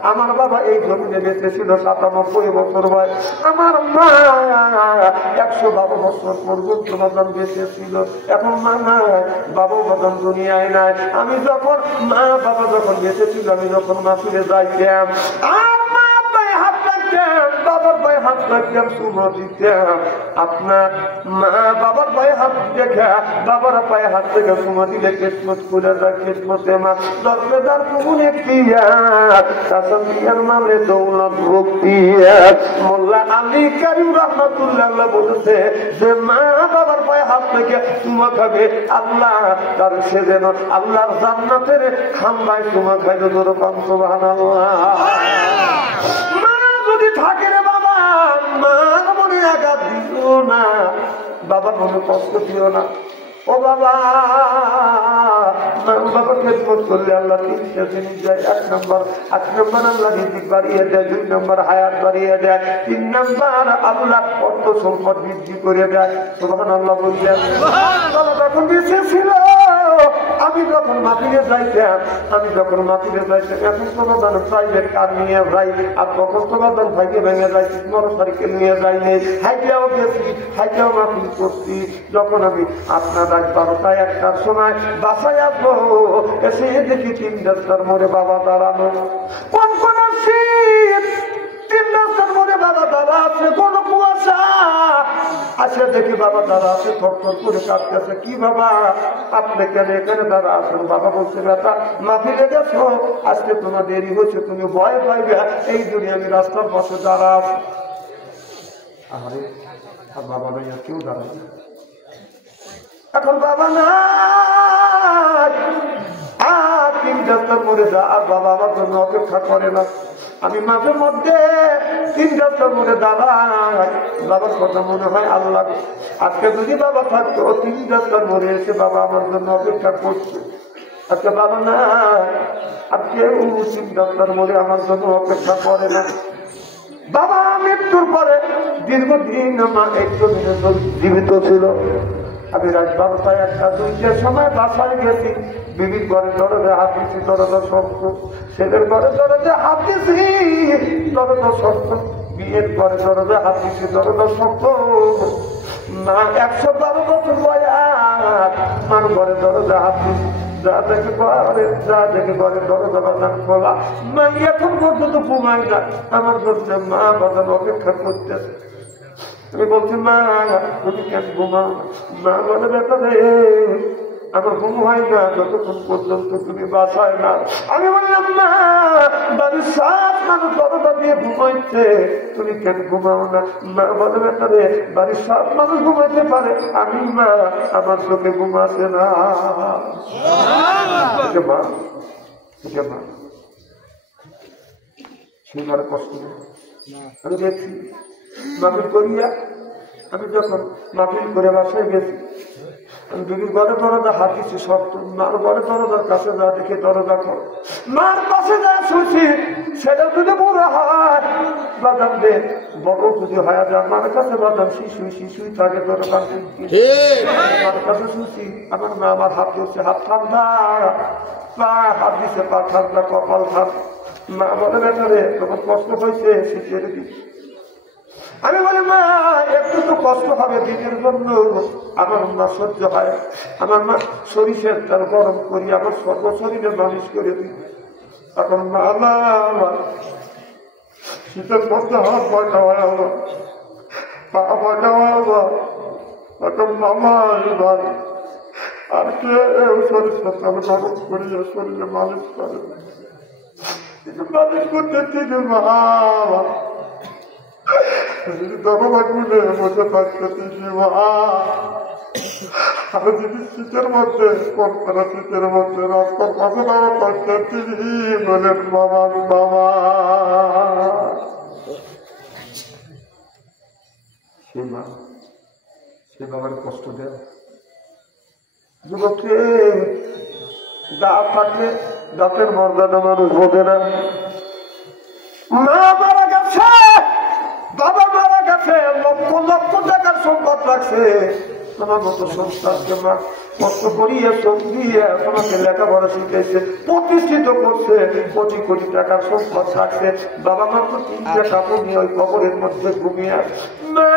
আমার বাবা এই জমিনে বেঁচে ছিল 97 বছর বয়স, আমার মা 112 বছর পর্যন্ত বাদাম বেঁচে ছিল। এখন মা নাই, বাবা বাদাম দুনিয়ায় নাই। আমি যখন মা বাবা যখন বেঁচে ছিল, আমি যখন মা ফিরে যাইতাম, বাবার পায়ে হাত রাখতাম, সুমো দিতাম। আপনার মা বাবার পায়ে হাত দেখে বাবার পায়ে হাত থেকে সুমো দিলে কিসমত খুলে যায়। কিসমতে মা দরবেদার কুমুনে পিয়ার কাসামিয়ার নামে দৌলত ভক্তিয়ার। মোল্লা আলী কারিম রহমাতুল্লাহ বলেছে যে মা বাবার পায়ে হাত থেকে সুমো খাবে, আল্লাহ তার সে যেন আল্লাহর জান্নাতের খাম্বায় সুমো খাইলে তোর পান সুবহানাল্লাহ। থাকে রে বাবা, মার মনে আঘাত দিও না, বাবার মনে কষ্ট দিও না। ও বাবা, বাবা খেদমত করলে আল্লাহ 3 জিনিস দেয়। 1 নম্বর আল্লাহ রিজিক বাড়িয়ে দেয়, 2 নম্বর হায়াত বাড়িয়ে দেয়, 3 নম্বর আল্লাহ অর্থ সম্পদ বৃদ্ধি করে দেয়। সুবহানাল্লাহ বললেন। বাবা তখন বেঁচে ছিল, আমি যখন মাটিতে যাইতাম, এখন তোমার প্রাইভেট কার নিয়ে যাই, আর তখন তোমার ভাইকে ভেঙে যাইছি, মোটরসাইকেল নিয়ে যাইনি, হাইটেও গেছি, হাইটেও মাটি করছি। যখন আমি আপনার রাত 12টায় 1টার সময় বাসায় আসবো, এসে দেখি 3 রাস্তার মোড়ে বাবা দাঁড়ানো। কোন কোন শীত 3 রাস্তার মোড়ে বাবা দাঁড়া আছে, কোন কুয়াশা আসে দেখি বাবা দাঁড়া আছে, থরথর করে কাঁপতেছে। কি বাবা আপনি কেন এখানে দাঁড়া আছেন? বাবা বলছে বেটা মাফিলে গেছো, আজকে তোমার দেরি হচ্ছে, তুমি ভয় পাইবে, এই জন্য আমি রাস্তার পাশে দাঁড়া আছি। আরে আর বাবা নাই, আর কেউ দাঁড়াবে। এখন বাবা নাই, আর 3 রাস্তার মোড়ে যা, আর বাবা আমার জন্য অপেক্ষা করে না। আমি মাঝে মধ্যে 3 রাস্তার মোড়ে দাঁড়াই, বাবার কথা মনে হয় আল্লাহ আজকে যদি বাবা থাকতো 3 রাস্তার মোড়ে এসে বাবা আমার জন্য অপেক্ষা করছে। আজকে বাবা না, আর কেউ 3 রাস্তার মোড়ে আমার জন্য অপেক্ষা করে না। বাবা মৃত্যুর পরে দীর্ঘদিন আমার একজন জীবিত ছিল। আমি রাত 12টায় 1টা 2টার সময় বাসায় গেছি, বিবির ঘরে দরজে হাত দিচ্ছি, দরজা শক্ত, ছেলের ঘরে দরজে হাত দিচ্ছি, দরজা শক্ত, বিয়ের ঘরে দরজা হাত দিচ্ছি, দরজা শক্ত। না 112 বছর বয়স, মার ঘরে দরজা হাত দিচ্ছি, যা দেখে ঘরে দরজা বাজান খোলা। মা এখন পর্যন্ত ঘুমায় না, আমার বলছে মা বাজান অপেক্ষা করতেছে। আমি বলছি মা তুমি কেন ঘুমাও? মা বলে ব্যাপার আমার ঘুম হয় না যতক্ষণ পর্যন্ত তুমি বাসায় না। আমি বললাম মা বাড়ির 7 মানুষ দরজা দিয়ে ঘুমাইছে, তুমি কেন ঘুমাও না? মা বলে ব্যাপারে বাড়ির 7 মানুষ ঘুমাইতে পারে, আমি মা আমার চোখে ঘুমাছে না। মা সেই ঘরে কষ্ট আমি দেখছি মাফিল করিয়া। আমি যখন মাফিল করে বাসায় গেছি, বিবির ঘরে দরজা হাতিছে সত্য, মার ঘরে দরজার কাছে যা দেখে দরজা খোল, মার পাশে যা শুনছি সেটা যদি বড় হয় বাদাম দে, বড় যদি হয় যায় মার কাছে বাদাম শিশুই থাকে দরজা, মার কাছে শুনছি আমার মা আমার হাত ধরছে, হাত ঠান্ডা, পা হাত দিছে, পা ঠান্ডা, কপাল ঠান্ডা। মা বলে ব্যাপারে তোমার কষ্ট হয়েছে সে ছেড়ে দিচ্ছে। আমি বলি মা একটু তো কষ্ট হবে দিনের জন্য, আমার মা সহ্য হয়, আমার মা শরীরের তার গরম করি আমার সর্ব শরীরে মালিশ করে দিই। এখন মা আমার শীতের মধ্যে হাত পয়সা হয় আমার, পা পয়সা হয় আমার, এখন মামা এবার আর কে শরীর আমি গরম করি শরীরে মালিশ করে, মালিশ করতে ঠিক মা আমি যদি শীতের মধ্যে শীতের মধ্যে রাস্তার পাশে বাবা করতে বলেন বাবা বাবা সে বাবার কষ্ট দেয়। যুবককে দাঁত থাকলে দাঁতের মর্যাদা মানুষ বোঝে না। মা মারা গেছে, বাবা মারা গেছে, লক্ষ লক্ষ টাকার সম্পদ রাখছে, তোমার মতো সংস্থানকে মা কষ্ট করিয়ে শ্রম দিয়ে তোমাকে লেখাপড়া শিখেছে, প্রতিষ্ঠিত করছে, কোটি কোটি টাকার সম্পদ রাখছে, বাবা মা তো তিনটে কাপড় নিয়ে ওই কবরের মধ্যে ঘুমিয়ে মা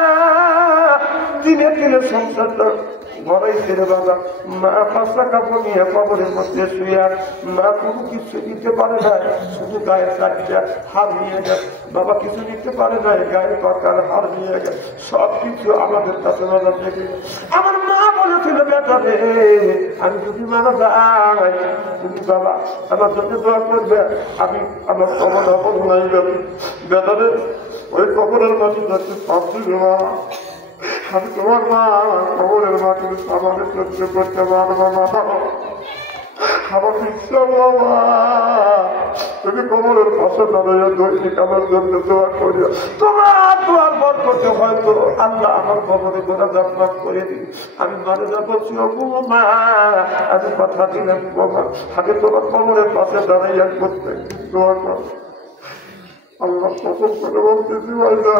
দিনে দিনে সংসারটা ঘরেছে রে বাবা। মা পাঁচটা কাপড় নিয়ে কবরের মধ্যে শুয়ে, মা কোনো কিছু দিতে পারে না, শুধু গায়ে চারটা হার নিয়ে গেছে, বাবা কিছু দিতে পারে না, গায়ে পাকার হার নিয়ে গেছে, সব কিছু আমাদের কাছে বাবা দেখে। আমার মা বলেছিল বেটা রে আমি যদি মারা যাই তুমি বাবা আমার জন্য দোয়া করবে, আমি আমার কবর হবল নাই বেটা রে ওই কবরের মাটি যাচ্ছে পাচ্ছি মা, আমি তোমার মা কবরের মাটি আমাকে সহ্য করতে পারবো না, আমার ইচ্ছা বাবা তুমি কবরের পাশে দাঁড়িয়ে দৈনিক আমার জন্য দোয়া করিও, তোমার দোয়ার বর করতে হয়তো আল্লাহ আমার কবরে গোড়া জান্নাত করে দিই। আমি মারে যা বলছি মা আমি কথা দিলাম বাবা আগে তোমার কবরের পাশে দাঁড়িয়ে করতে দোয়া কর। আল্লাহ কসম করে বলতেছি ভাইজা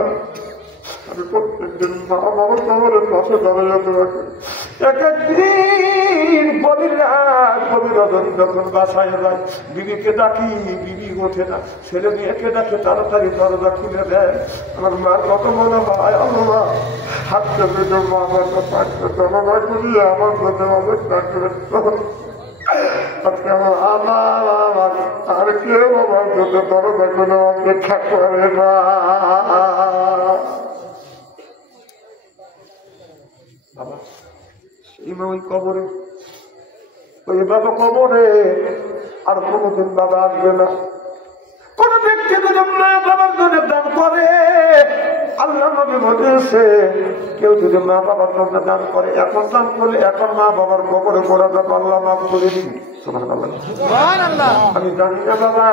আমি প্রত্যেকদিন মা বাবার কবরের পাশে দাঁড়িয়ে দোয়া করি। এক একদিন গভীর রাত গভীর রজনী যখন বাসায় যায় বিবিকে ডাকি, বিবি ওঠে না, ছেলে মেয়েকে ডাকে তাড়াতাড়ি দরজা খুলে দেয়। আমার মার কত মনে হয় আল্লাহ হাতটা বেজো মা বাবা থাকতে দরজা খুলিয়ে আমার জন্য অনেক ডাকবেন আমার আর কেউ আমার জন্য দরজা খুলে অপেক্ষা করে না। বাবা ওই কবরে ওই বাবা কবরে আর কোনদিন বাবা আসবে না। কোন ব্যক্তি যদি মা বাবার জন্য দান করে আল্লাহ নবী বলেছে কেউ যদি মা বাবার জন্য দান করে এখন দান করলে এখন মা বাবার কবরে পড়া যাবে আল্লাহ মাফ করে দিবি। আমি জানি না বাবা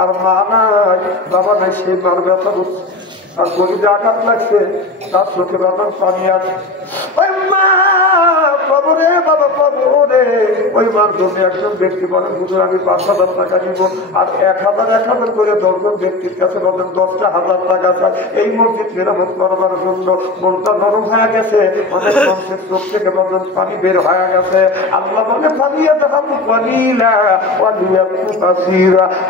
আর মা নাই বাবা নাই সেই মার ব্যথা বুঝছে আর গরিবে আঘাত লাগছে তার চোখে বাবার পানি আছে। ওই মা কবরে বাবা কবরে ওই মার জন্য একজন ব্যক্তি বলেন হুজুর আমি 5,000 টাকা দিব আর 1,000 করে 10 জন ব্যক্তির কাছে বলেন 10,000 টাকা চাই এই মসজিদ মেরামত করবার জন্য। মনটা নরম হয়ে গেছে, অনেক মানুষের চোখ থেকে বলেন পানি বের হয়ে গেছে। আল্লাহ বলে পানিয়া দেখাম পানিলা পানিয়া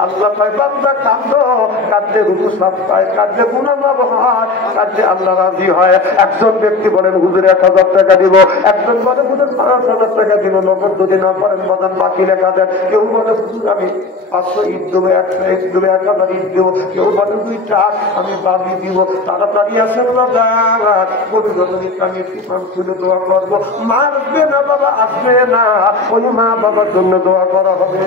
আল্লাহ পায় বান্দা কাঁদো কাঁদলে রুহু সাফ পায়, কাঁদলে গুনাহ মাফ হয়, কাঁদলে আল্লাহ রাজি হয়। একজন ব্যক্তি বলেন হুজুর 1,000 টাকা দিব, একজন বলে হুজুর 5,000 টাকা দিব, নগদ যদি না পারেন বাদান বাকি লেখা দেন। কেউ বলে হুজুর আমি 500 ঈদ দেবো, 100 ঈদ দেবো, 1,000 ঈদ দেবো, কেউ বলে 2 টাকা আমি বাকি দিব। তাড়াতাড়ি আসেন না গভীর রজনীর আমি একটি পান খুলে দোয়া করবো। মা আসবে না বাবা আসবে না, ওই মা বাবার জন্য দোয়া করা হবে।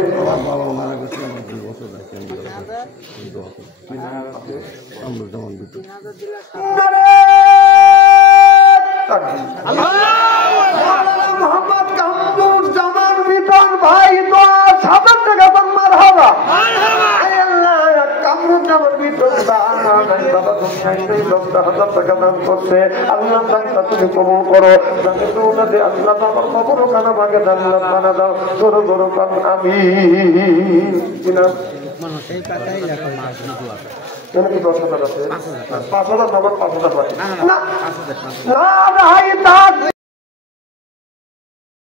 মোহাম্মদ কামরুজ্জামান বিটন ভাই 10,000 টাকা বাংলার হবা কামরুজ্জামান বিটন বাবা দুনিয়াতে 10,000 টাকা দান করছে আল্লাহ দানটা তুমি কবুল করো যাতে তো ওনাদের আল্লাহ বাবার কবর খানা ভাগে জান্নাত বানা দাও জোরে জোরে কান আমিন কিনা এখানে কি 10,000 আছে 5,000 নগদ 5,000 বাকি না না ভাই তা